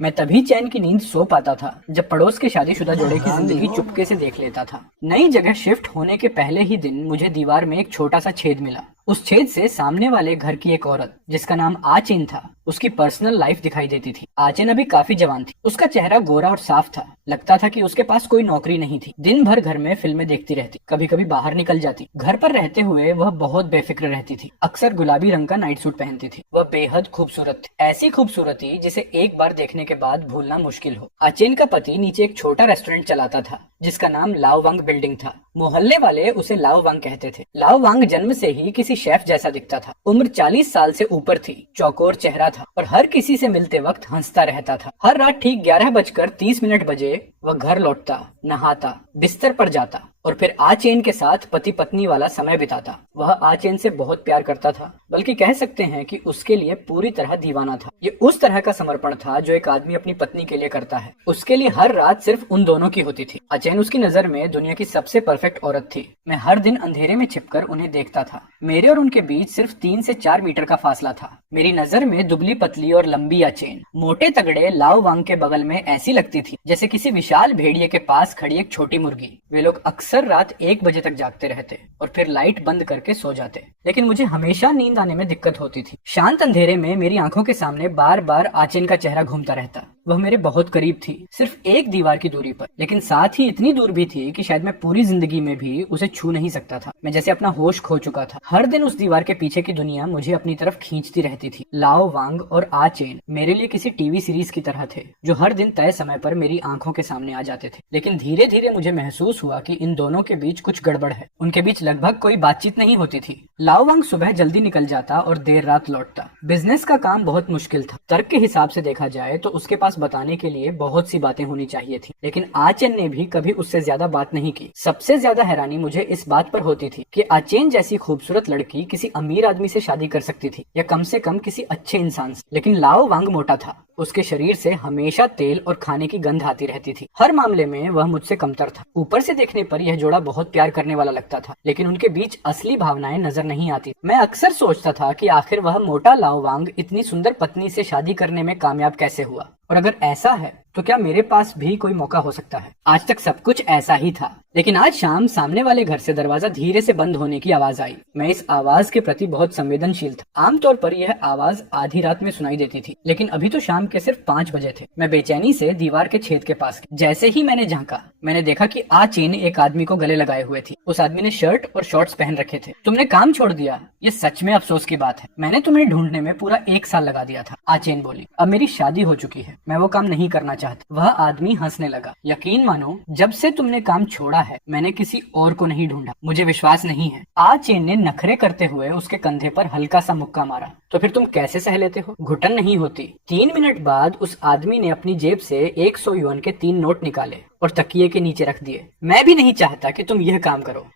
मैं तभी चैन की नींद सो पाता था जब पड़ोस के शादीशुदा जोड़े की जिंदगी चुपके से देख लेता था। नई जगह शिफ्ट होने के पहले ही दिन मुझे दीवार में एक छोटा सा छेद मिला। उस छेद से सामने वाले घर की एक औरत जिसका नाम आचेन था, उसकी पर्सनल लाइफ दिखाई देती थी। आचेन अभी काफी जवान थी। उसका चेहरा गोरा और साफ था। लगता था कि उसके पास कोई नौकरी नहीं थी। दिन भर घर में फिल्में देखती रहती, कभी कभी बाहर निकल जाती। घर पर रहते हुए वह बहुत बेफिक्र रहती थी। अक्सर गुलाबी रंग का नाइट सूट पहनती थी। वह बेहद खूबसूरत थी, ऐसी खूबसूरती जिसे एक बार देखने के बाद भूलना मुश्किल हो। आचेन का पति नीचे एक छोटा रेस्टोरेंट चलाता था जिसका नाम लाओ वांग बिल्डिंग था। मोहल्ले वाले उसे लाओ वांग कहते थे। लाओ वांग जन्म से ही किसी शेफ जैसा दिखता था। उम्र 40 साल से ऊपर थी, चौकोर चेहरा था और हर किसी से मिलते वक्त हंसता रहता था। हर रात ठीक 11:30 बजे वह घर लौटता, नहाता, बिस्तर पर जाता और फिर आचेन के साथ पति पत्नी वाला समय बिताता। वह आचेन से बहुत प्यार करता था, बल्कि कह सकते हैं कि उसके लिए पूरी तरह दीवाना था। ये उस तरह का समर्पण था जो एक आदमी अपनी पत्नी के लिए करता है। उसके लिए हर रात सिर्फ उन दोनों की होती थी। आचेन उसकी नजर में दुनिया की सबसे परफेक्ट औरत थी। मैं हर दिन अंधेरे में छिपकर उन्हें देखता था। मेरे और उनके बीच सिर्फ 3 से 4 मीटर का फासला था। मेरी नजर में दुबली पतली और लंबी आचेन मोटे तगड़े लाओ वांग के बगल में ऐसी लगती थी जैसे किसी विशाल भेड़िए के पास खड़ी एक छोटी मुर्गी। वे लोग अक्सर रात 1 बजे तक जागते रहते और फिर लाइट बंद करके सो जाते, लेकिन मुझे हमेशा नींद आने में दिक्कत होती थी। शांत अंधेरे में मेरी आंखों के सामने बार बार आचेन का चेहरा घूमता रहता। वह मेरे बहुत करीब थी, सिर्फ एक दीवार की दूरी पर, लेकिन साथ ही इतनी दूर भी थी कि शायद मैं पूरी जिंदगी में भी उसे छू नहीं सकता था। मैं जैसे अपना होश खो चुका था। हर दिन उस दीवार के पीछे की दुनिया मुझे अपनी तरफ खींचती रहती थी। लाओ वांग और आचेन मेरे लिए किसी टीवी सीरीज की तरह थे जो हर दिन तय समय पर मेरी आंखों के सामने आ जाते थे। लेकिन धीरे धीरे मुझे महसूस हुआ कि इन दोनों के बीच कुछ गड़बड़ है। उनके बीच लगभग कोई बातचीत नहीं होती थी। लाओ वांग सुबह जल्दी निकल जाता और देर रात लौटता। बिजनेस का काम बहुत मुश्किल था। तर्क के हिसाब से देखा जाए तो उसके पास बताने के लिए बहुत सी बातें होनी चाहिए थी, लेकिन आचेन ने भी कभी उससे ज्यादा बात नहीं की। सबसे ज्यादा हैरानी मुझे इस बात पर होती थी कि आचेन जैसी खूबसूरत लड़की किसी अमीर आदमी से शादी कर सकती थी, या कम से कम किसी अच्छे इंसान से। लेकिन लाओ वांग मोटा था। उसके शरीर से हमेशा तेल और खाने की गंध आती रहती थी। हर मामले में वह मुझसे कमतर था। ऊपर से देखने पर यह जोड़ा बहुत प्यार करने वाला लगता था, लेकिन उनके बीच असली भावनाएं नजर नहीं आती। मैं अक्सर सोचता था कि आखिर वह मोटा लाओ वांग इतनी सुंदर पत्नी से शादी करने में कामयाब कैसे हुआ, और अगर ऐसा है तो क्या मेरे पास भी कोई मौका हो सकता है। आज तक सब कुछ ऐसा ही था, लेकिन आज शाम सामने वाले घर से दरवाजा धीरे से बंद होने की आवाज आई। मैं इस आवाज के प्रति बहुत संवेदनशील था। आमतौर पर यह आवाज आधी रात में सुनाई देती थी, लेकिन अभी तो शाम के सिर्फ 5 बजे थे। मैं बेचैनी से दीवार के छेद के पास गया। जैसे ही मैंने झांका, मैंने देखा कि आचेन एक आदमी को गले लगाए हुए थी। उस आदमी ने शर्ट और शॉर्ट्स पहन रखे थे। तुमने काम छोड़ दिया, ये सच में अफसोस की बात है। मैंने तुम्हें ढूंढने में पूरा 1 साल लगा दिया था, आचेन बोली। अब मेरी शादी हो चुकी है, मैं वो काम नहीं करना चाहती। वह आदमी हंसने लगा। यकीन मानो, जब से तुमने काम छोड़ा है मैंने किसी और को नहीं ढूंढा। मुझे विश्वास नहीं है। आचेन ने नखरे करते हुए उसके कंधे पर हल्का सा मुक्का मारा। तो फिर तुम कैसे सह लेते हो? घुटन नहीं होती। 3 मिनट बाद उस आदमी ने अपनी जेब से 100 युआन के 3 नोट निकाले और तकिए के नीचे रख दिए। मैं भी नहीं चाहता कि तुम यह काम करो।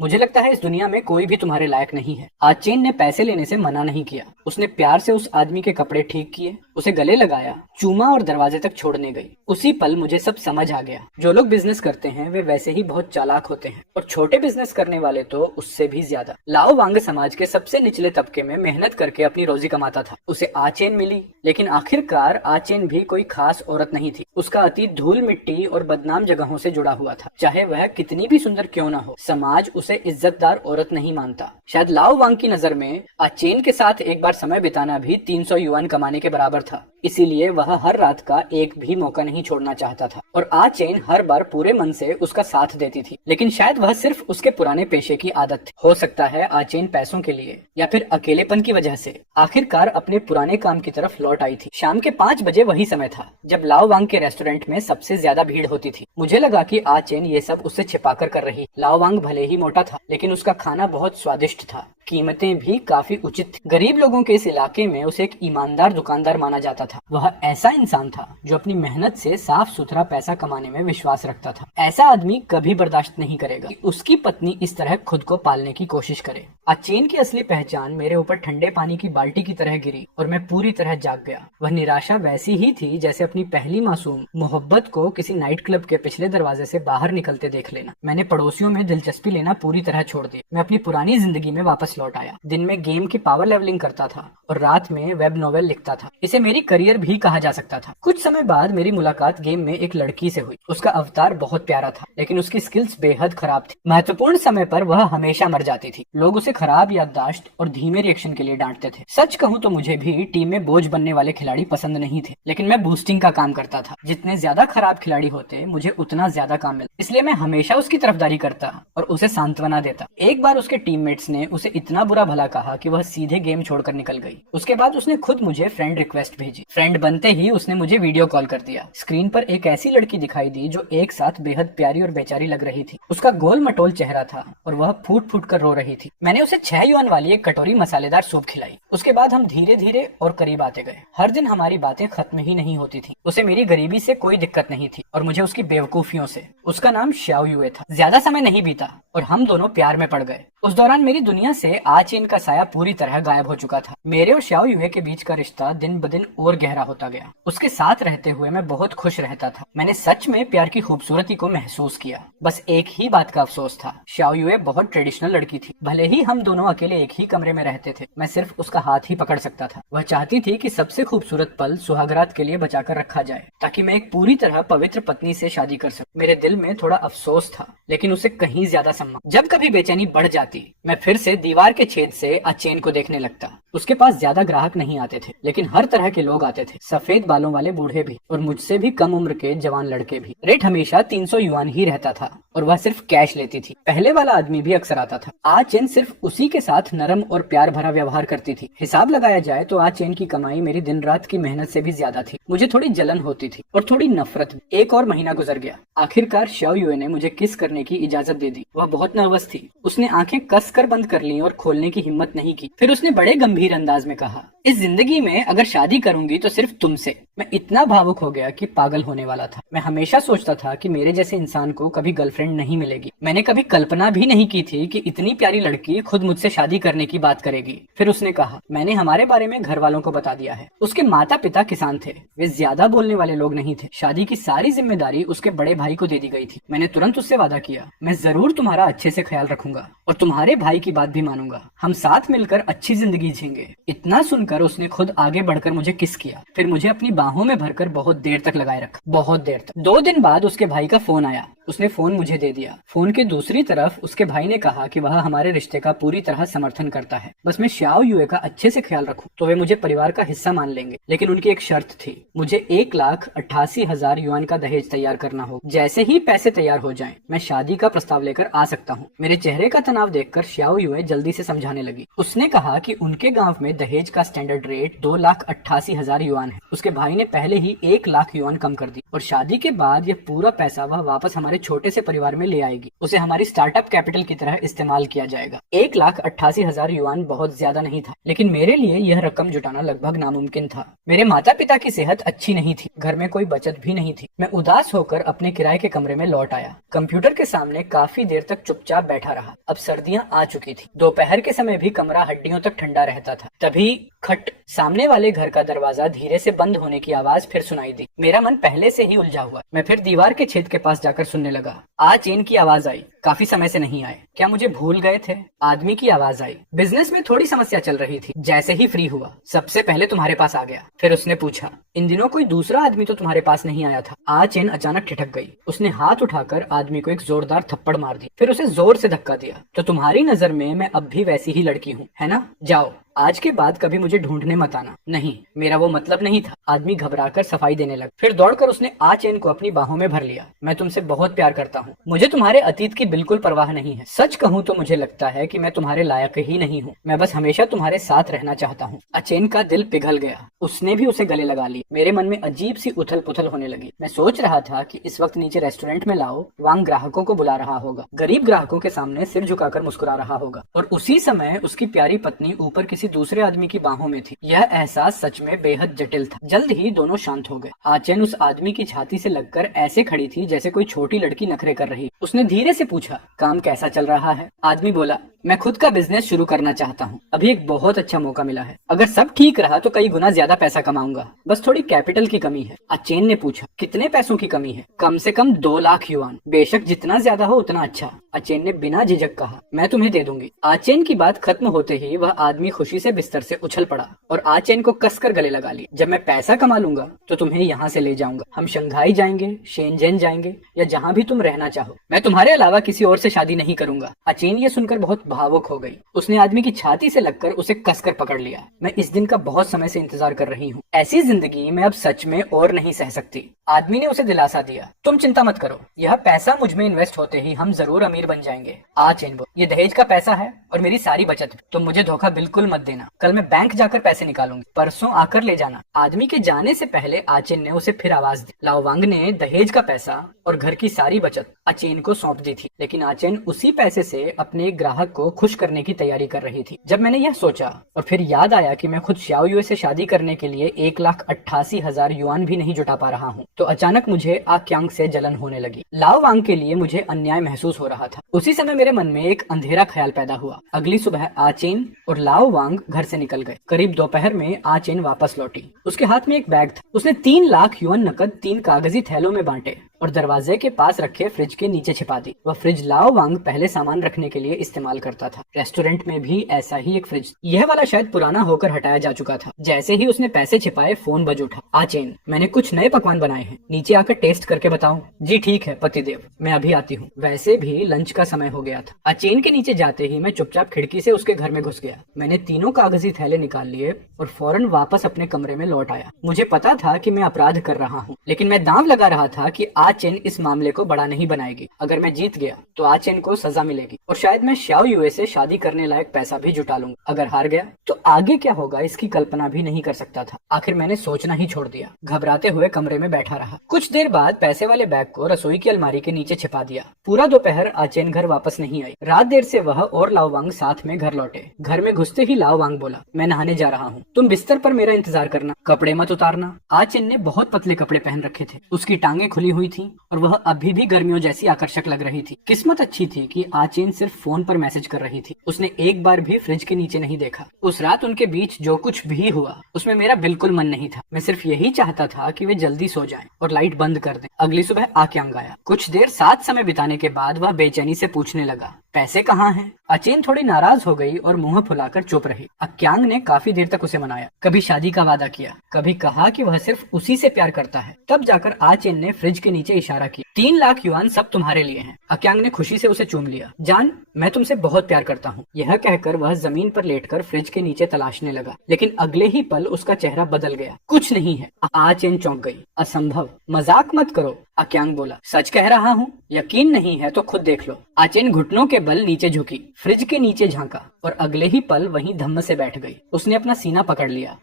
मुझे लगता है इस दुनिया में कोई भी तुम्हारे लायक नहीं है। आचेन ने पैसे लेने से मना नहीं किया। उसने प्यार से उस आदमी के कपड़े ठीक किए, उसे गले लगाया, चूमा और दरवाजे तक छोड़ने गई। उसी पल मुझे सब समझ आ गया। जो लोग बिजनेस करते हैं वे वैसे ही बहुत चालाक होते हैं, और छोटे बिजनेस करने वाले तो उससे भी ज्यादा। लाओ वांग समाज के सबसे निचले तबके में मेहनत करके अपनी रोजी कमाता था। उसे आचेन मिली, लेकिन आखिरकार आचेन भी कोई खास औरत नहीं थी। उसका अतीत धूल मिट्टी और बदनाम जगहों से जुड़ा हुआ था। चाहे वह कितनी भी सुंदर क्यों न हो, समाज उसे इज्जतदार औरत नहीं मानता। शायद लाओ वांग की नजर में आचेन के साथ एक बार समय बिताना भी 300 युआन कमाने के बराबर था। इसीलिए वह हर रात का एक भी मौका नहीं छोड़ना चाहता था, और आचेन हर बार पूरे मन से उसका साथ देती थी। लेकिन शायद वह सिर्फ उसके पुराने पेशे की आदत थी। हो सकता है आचेन पैसों के लिए या फिर अकेलेपन की वजह से आखिरकार अपने पुराने काम की तरफ लौट आई थी। शाम के 5 बजे वही समय था जब लाओ वांग के रेस्टोरेंट में सबसे ज्यादा भीड़ होती थी। मुझे लगा कि आचेन ये सब उससे छिपाकर कर रही। लाओ वांग भले ही मोटा था, लेकिन उसका खाना बहुत स्वादिष्ट था। कीमतें भी काफी उचित थी। गरीब लोगों के इस इलाके में उसे एक ईमानदार दुकानदार माना जाता था। वह ऐसा इंसान था जो अपनी मेहनत से साफ सुथरा पैसा कमाने में विश्वास रखता था। ऐसा आदमी कभी बर्दाश्त नहीं करेगा कि उसकी पत्नी इस तरह खुद को पालने की कोशिश करे। आचेन की असली पहचान मेरे ऊपर ठंडे पानी की बाल्टी की तरह गिरी और मैं पूरी तरह जाग गया। वह निराशा वैसी ही थी जैसे अपनी पहली मासूम मासूम मोहब्बत को किसी नाइट क्लब के पिछले दरवाजे से बाहर निकलते देख लेना। मैंने पड़ोसियों में दिलचस्पी लेना पूरी तरह छोड़ दी। मैं अपनी पुरानी जिंदगी में वापस लौट आया। दिन में गेम की पावर लेवलिंग करता था और रात में वेब नॉवेल लिखता था। इसे मेरी करियर भी कहा जा सकता था। कुछ समय बाद मेरी मुलाकात गेम में एक लड़की से हुई। उसका अवतार बहुत प्यारा था, लेकिन उसकी स्किल्स बेहद खराब थी। महत्वपूर्ण समय पर वह हमेशा मर जाती थी। लोग उसे खराब याददाश्त और धीमे रिएक्शन के लिए डांटते थे। सच कहूँ तो मुझे भी टीम में बोझ बनने वाले खिलाड़ी पसंद नहीं थे, लेकिन मैं बूस्टिंग का काम करता था। जितने ज्यादा खराब खिलाड़ी होते मुझे उतना ज्यादा काम मिलता, इसलिए मैं हमेशा उसकी तरफदारी करता और उसे सांत्वना देता। एक बार उसके टीममेट्स ने उसे इतना बुरा भला कहा कि वह सीधे गेम छोड़कर निकल गई। उसके बाद उसने खुद मुझे फ्रेंड रिक्वेस्ट भेजी। फ्रेंड बनते ही उसने मुझे वीडियो कॉल कर दिया। स्क्रीन पर एक ऐसी लड़की दिखाई दी जो एक साथ बेहद प्यारी और बेचारी लग रही थी। उसका गोल मटोल चेहरा था और वह फूट फूट कर रो रही थी। मैंने उसे 6 युआन वाली एक कटोरी मसालेदार सूप खिलाई। उसके बाद हम धीरे धीरे और करीब आते गए। हर दिन हमारी बातें खत्म ही नहीं होती थी। उसे मेरी गरीबी से कोई दिक्कत नहीं थी और मुझे उसकी बेवकूफियों से। उसका नाम श्याओ युए था। ज्यादा समय नहीं बीता और हम दोनों प्यार में पड़ गए। उस दौरान मेरी दुनिया से आचेन का साया पूरी तरह गायब हो चुका था। मेरे और श्याओ युए के बीच का रिश्ता दिन ब दिन और गहरा होता गया। उसके साथ रहते हुए मैं बहुत खुश रहता था। मैंने सच में प्यार की खूबसूरती को महसूस किया। बस एक ही बात का अफसोस था, श्याओ युए बहुत ट्रेडिशनल लड़की थी। भले ही हम दोनों अकेले एक ही कमरे में रहते थे, मैं सिर्फ उसका हाथ ही पकड़ सकता था। वह चाहती थी कि सबसे खूबसूरत पल सुहागरात के लिए बचाकर रखा जाए, ताकि मैं एक पूरी तरह पवित्र पत्नी से शादी कर सकूं। मेरे दिल में थोड़ा अफसोस था, लेकिन उसे कहीं ज्यादा सम्मान। जब कभी बेचैनी बढ़ जाती, मैं फिर से दीवार के छेद से अचेन को देखने लगता। उसके पास ज्यादा ग्राहक नहीं आते थे, लेकिन हर तरह के लोग आते थे। सफेद बालों वाले बूढ़े भी और मुझसे भी कम उम्र के जवान लड़के भी। रेट हमेशा 300 युआन ही रहता था और वह सिर्फ कैश लेती थी। पहले वाला आदमी भी अक्सर आता था। आचेन सिर्फ उसी के साथ नरम और प्यार भरा व्यवहार करती थी। हिसाब लगाया जाए तो आचेन की कमाई मेरी दिन रात की मेहनत से भी ज्यादा थी। मुझे थोड़ी जलन होती थी और थोड़ी नफरत भी। एक और महीना गुजर गया। आखिरकार श्याओ युए ने मुझे किस करने की इजाजत दे दी। वह बहुत नर्वस थी। उसने आंखें कसकर बंद कर ली और खोलने की हिम्मत नहीं की। फिर उसने बड़े गंभीर अंदाज में कहा, इस जिंदगी में अगर शादी करूंगी तो सिर्फ तुमसे। मैं इतना भावुक हो गया कि पागल होने वाला था। मैं हमेशा सोचता था कि मेरे जैसे इंसान को कभी गर्लफ्रेंड नहीं मिलेगी। मैंने कभी कल्पना भी नहीं की थी कि इतनी प्यारी लड़की खुद मुझसे शादी करने की बात करेगी। फिर उसने कहा, मैंने हमारे बारे में घर वालों को बता दिया है। उसके माता पिता किसान थे। वे ज्यादा बोलने वाले लोग नहीं थे। शादी की सारी जिम्मेदारी उसके बड़े भाई को दे दी गई थी। मैंने तुरंत उससे वादा किया, मैं जरूर तुम्हारा अच्छे से ख्याल रखूंगा और तुम्हारे भाई की बात भी मानूंगा। हम साथ मिलकर अच्छी जिंदगी जीएंगे। इतना सुनकर उसने खुद आगे बढ़कर मुझे किस किया, फिर मुझे अपनी बाहों में भरकर बहुत देर तक लगाए रखा। बहुत देर तक। 2 दिन बाद उसके भाई का फोन आया। उसने फोन मुझे दे दिया। फोन के दूसरी तरफ उसके भाई ने कहा कि वह हमारे रिश्ते का पूरी तरह समर्थन करता है। बस मैं श्याओ युए का अच्छे से ख्याल रखूं तो वे मुझे परिवार का हिस्सा मान लेंगे। लेकिन उनकी एक शर्त थी, मुझे 1,88,000 युआन का दहेज तैयार करना हो। जैसे ही पैसे तैयार हो जाएं, मैं शादी का प्रस्ताव लेकर आ सकता हूँ। मेरे चेहरे का तनाव देखकर श्याओ युए जल्दी से समझाने लगी। उसने कहा कि उनके गाँव में दहेज का स्टैंडर्ड रेट 2,88,000 युआन है। उसके भाई ने पहले ही 1,00,000 युआन कम कर दी और शादी के बाद यह पूरा पैसा वह वापस हमारे छोटे से परिवार में ले आएगी। उसे हमारी स्टार्टअप कैपिटल की तरह इस्तेमाल किया जाएगा। 1,88,000 युआन बहुत ज्यादा नहीं था, लेकिन मेरे लिए यह रकम जुटाना लगभग नामुमकिन था। मेरे माता पिता की सेहत अच्छी नहीं थी। घर में कोई बचत भी नहीं थी। मैं उदास होकर अपने किराए के कमरे में लौट आया। कंप्यूटर के सामने काफी देर तक चुपचाप बैठा रहा। अब सर्दियां आ चुकी थी। दोपहर के समय भी कमरा हड्डियों तक ठंडा रहता था। तभी खट, सामने वाले घर का दरवाजा धीरे से बंद होने की आवाज फिर सुनाई दी। मेरा मन पहले से ही उलझा हुआ। मैं फिर दीवार के छेद के पास जाकर सुनने लगा। आचेन की आवाज आई, काफी समय से नहीं आए, क्या मुझे भूल गए थे? आदमी की आवाज आई, बिजनेस में थोड़ी समस्या चल रही थी। जैसे ही फ्री हुआ सबसे पहले तुम्हारे पास आ गया। फिर उसने पूछा, इन दिनों कोई दूसरा आदमी तो तुम्हारे पास नहीं आया था? आचेन अचानक ठिठक गई। उसने हाथ उठाकर आदमी को एक जोरदार थप्पड़ मार दी। फिर उसे जोर से धक्का दिया। तो तुम्हारी नजर में मैं अब भी वैसी ही लड़की हूँ, है ना? जाओ, आज के बाद कभी मुझे ढूंढने मत आना। नहीं, मेरा वो मतलब नहीं था। आदमी घबराकर सफाई देने लगा। फिर दौड़कर उसने आचेन को अपनी बाहों में भर लिया। मैं तुमसे बहुत प्यार करता हूँ। मुझे तुम्हारे अतीत की बिल्कुल परवाह नहीं है। सच कहूँ तो मुझे लगता है कि मैं तुम्हारे लायक ही नहीं हूँ। मैं बस हमेशा तुम्हारे साथ रहना चाहता हूँ। आचेन का दिल पिघल गया। उसने भी उसे गले लगा ली। मेरे मन में अजीब सी उथल पुथल होने लगी। मैं सोच रहा था कि इस वक्त नीचे रेस्टोरेंट में लाओ वांग ग्राहकों को बुला रहा होगा, गरीब ग्राहकों के सामने सिर झुकाकर मुस्कुरा रहा होगा, और उसी समय उसकी प्यारी पत्नी ऊपर किसी दूसरे आदमी की बाहों में थी। यह एहसास सच में बेहद जटिल था। जल्द ही दोनों शांत हो गए। आचेन उस आदमी की छाती से लगकर ऐसे खड़ी थी जैसे कोई छोटी लड़की नखरे कर रही। उसने धीरे से पूछा, पूछा, काम कैसा चल रहा है? आदमी बोला, मैं खुद का बिजनेस शुरू करना चाहता हूँ। अभी एक बहुत अच्छा मौका मिला है। अगर सब ठीक रहा तो कई गुना ज्यादा पैसा कमाऊंगा। बस थोड़ी कैपिटल की कमी है। अचेन ने पूछा, कितने पैसों की कमी है? कम से कम 2 लाख युआन। बेशक जितना ज्यादा हो उतना अच्छा। अचेन ने बिना झिझक कहा, मैं तुम्हें दे दूंगी। आचेन की बात खत्म होते ही वह आदमी खुशी से बिस्तर से उछल पड़ा और आचेन को कसकर गले लगा लिया। जब मैं पैसा कमा लूंगा तो तुम्हें यहाँ से ले जाऊंगा। हम शंघाई जाएंगे, शेनजेन जाएंगे या जहाँ भी तुम रहना चाहो। मैं तुम्हारे अलावा किसी और से शादी नहीं करूंगा। अचेन ये सुनकर बहुत भावुक हो गई। उसने आदमी की छाती से लगकर उसे कसकर पकड़ लिया। मैं इस दिन का बहुत समय से इंतजार कर रही हूँ। ऐसी जिंदगी मैं अब सच में और नहीं सह सकती। आदमी ने उसे दिलासा दिया, तुम चिंता मत करो, यह पैसा मुझ में इन्वेस्ट होते ही हम जरूर अमीर बन जाएंगे। आचेन बोल, ये दहेज का पैसा है और मेरी सारी बचत। तुम मुझे धोखा बिल्कुल मत देना। कल मैं बैंक जाकर पैसे निकालूंगी, परसों आकर ले जाना। आदमी के जाने से पहले आचेन ने उसे फिर आवाज दी। लाओवांग ने दहेज का पैसा और घर की सारी बचत अचेन को सौंप दी थी, लेकिन आचेन उसी पैसे से अपने एक ग्राहक को खुश करने की तैयारी कर रही थी। जब मैंने यह सोचा और फिर याद आया कि मैं खुद श्याओ युए से शादी करने के लिए 1,88,000 युआन भी नहीं जुटा पा रहा हूँ, तो अचानक मुझे आक्यांग से जलन होने लगी। लाओवांग के लिए मुझे अन्याय महसूस हो रहा था। उसी समय मेरे मन में एक अंधेरा ख्याल पैदा हुआ। अगली सुबह आचेन और लाओवांग घर से निकल गए। करीब दोपहर में आचेन वापस लौटी। उसके हाथ में एक बैग था। उसने 3 लाख युआन नकद 3 कागजी थैलों में बांटे और दरवाजे के पास रखे फ्रिज के नीचे छिपा दी। वह फ्रिज लाओवांग पहले सामान रखने के लिए इस्तेमाल करता था। रेस्टोरेंट में भी ऐसा ही एक फ्रिज। यह वाला शायद पुराना होकर हटाया जा चुका था। जैसे ही उसने पैसे छिपाए, फोन बज उठा। आचेन, मैंने कुछ नए पकवान बनाए हैं, नीचे आकर टेस्ट करके बताऊं? जी ठीक है पतिदेव, मैं अभी आती हूँ। वैसे भी लंच का समय हो गया था। अचेन के नीचे जाते ही मैं चुपचाप खिड़की से उसके घर में घुस गया। मैंने तीनों कागजी थैले निकाल लिए और फौरन वापस अपने कमरे में लौट आया। मुझे पता था कि मैं अपराध कर रहा हूँ, लेकिन मैं दांव लगा रहा था कि आचेन इस मामले को बड़ा नहीं बनाएगी। अगर मैं जीत गया तो आचेन को सजा मिलेगी और शायद मैं श्याओ युए से शादी करने लायक पैसा भी जुटा लूंगा। अगर हार गया तो आगे क्या होगा इसकी कल्पना भी नहीं कर सकता था। आखिर मैंने सोचना ही छोड़ दिया। घबराते हुए कमरे में बैठा रहा। कुछ देर बाद पैसे वाले बैग को रसोई की अलमारी के नीचे छिपा दिया। पूरा दोपहर आचेन घर वापस नहीं आई। रात देर से वह और लाओवांग साथ में घर लौटे। घर में घुसते ही लाओवांग बोला, मैं नहाने जा रहा हूँ, तुम बिस्तर पर मेरा इंतजार करना, कपड़े मत उतारना। आचेन ने बहुत पतले कपड़े पहन रखे थे। उसकी टांगे खुली हुई थी और वह अभी भी गर्मियों जैसी आकर्षक लग रही थी। किस्मत अच्छी थी कि आचेन सिर्फ फोन पर मैसेज कर रही थी। उसने एक बार भी फ्रिज के नीचे नहीं देखा। उस रात उनके बीच जो कुछ भी हुआ उसमें मेरा बिल्कुल मन नहीं था। मैं सिर्फ यही चाहता था कि वे जल्दी सो जाएं और लाइट बंद कर दें। अगली सुबह आक्यांग आया। कुछ देर साथ समय बिताने के बाद वह बेचैनी से पूछने लगा, पैसे कहाँ हैं? अचेन थोड़ी नाराज हो गई और मुंह फुलाकर चुप रही। आक्यांग ने काफी देर तक उसे मनाया। कभी शादी का वादा किया, कभी कहा कि वह सिर्फ उसी से प्यार करता है। तब जाकर आचेन ने फ्रिज के नीचे इशारा किया। 3 लाख युआन सब तुम्हारे लिए हैं। आक्यांग ने खुशी से उसे चूम लिया। जान, मैं तुमसे बहुत प्यार करता हूँ। यह कहकर वह जमीन पर लेटकर फ्रिज के नीचे तलाशने लगा, लेकिन अगले ही पल उसका चेहरा बदल गया। कुछ नहीं है। आचेन चौंक गई। असंभव, मजाक मत करो। आक्यांग बोला, सच कह रहा हूँ, यकीन नहीं है तो खुद देख लो। आचेन घुटनों के बल नीचे झुकी, फ्रिज के नीचे झांका और अगले ही पल वहीं धम्म से बैठ गई। उसने अपना सीना पकड़ लिया।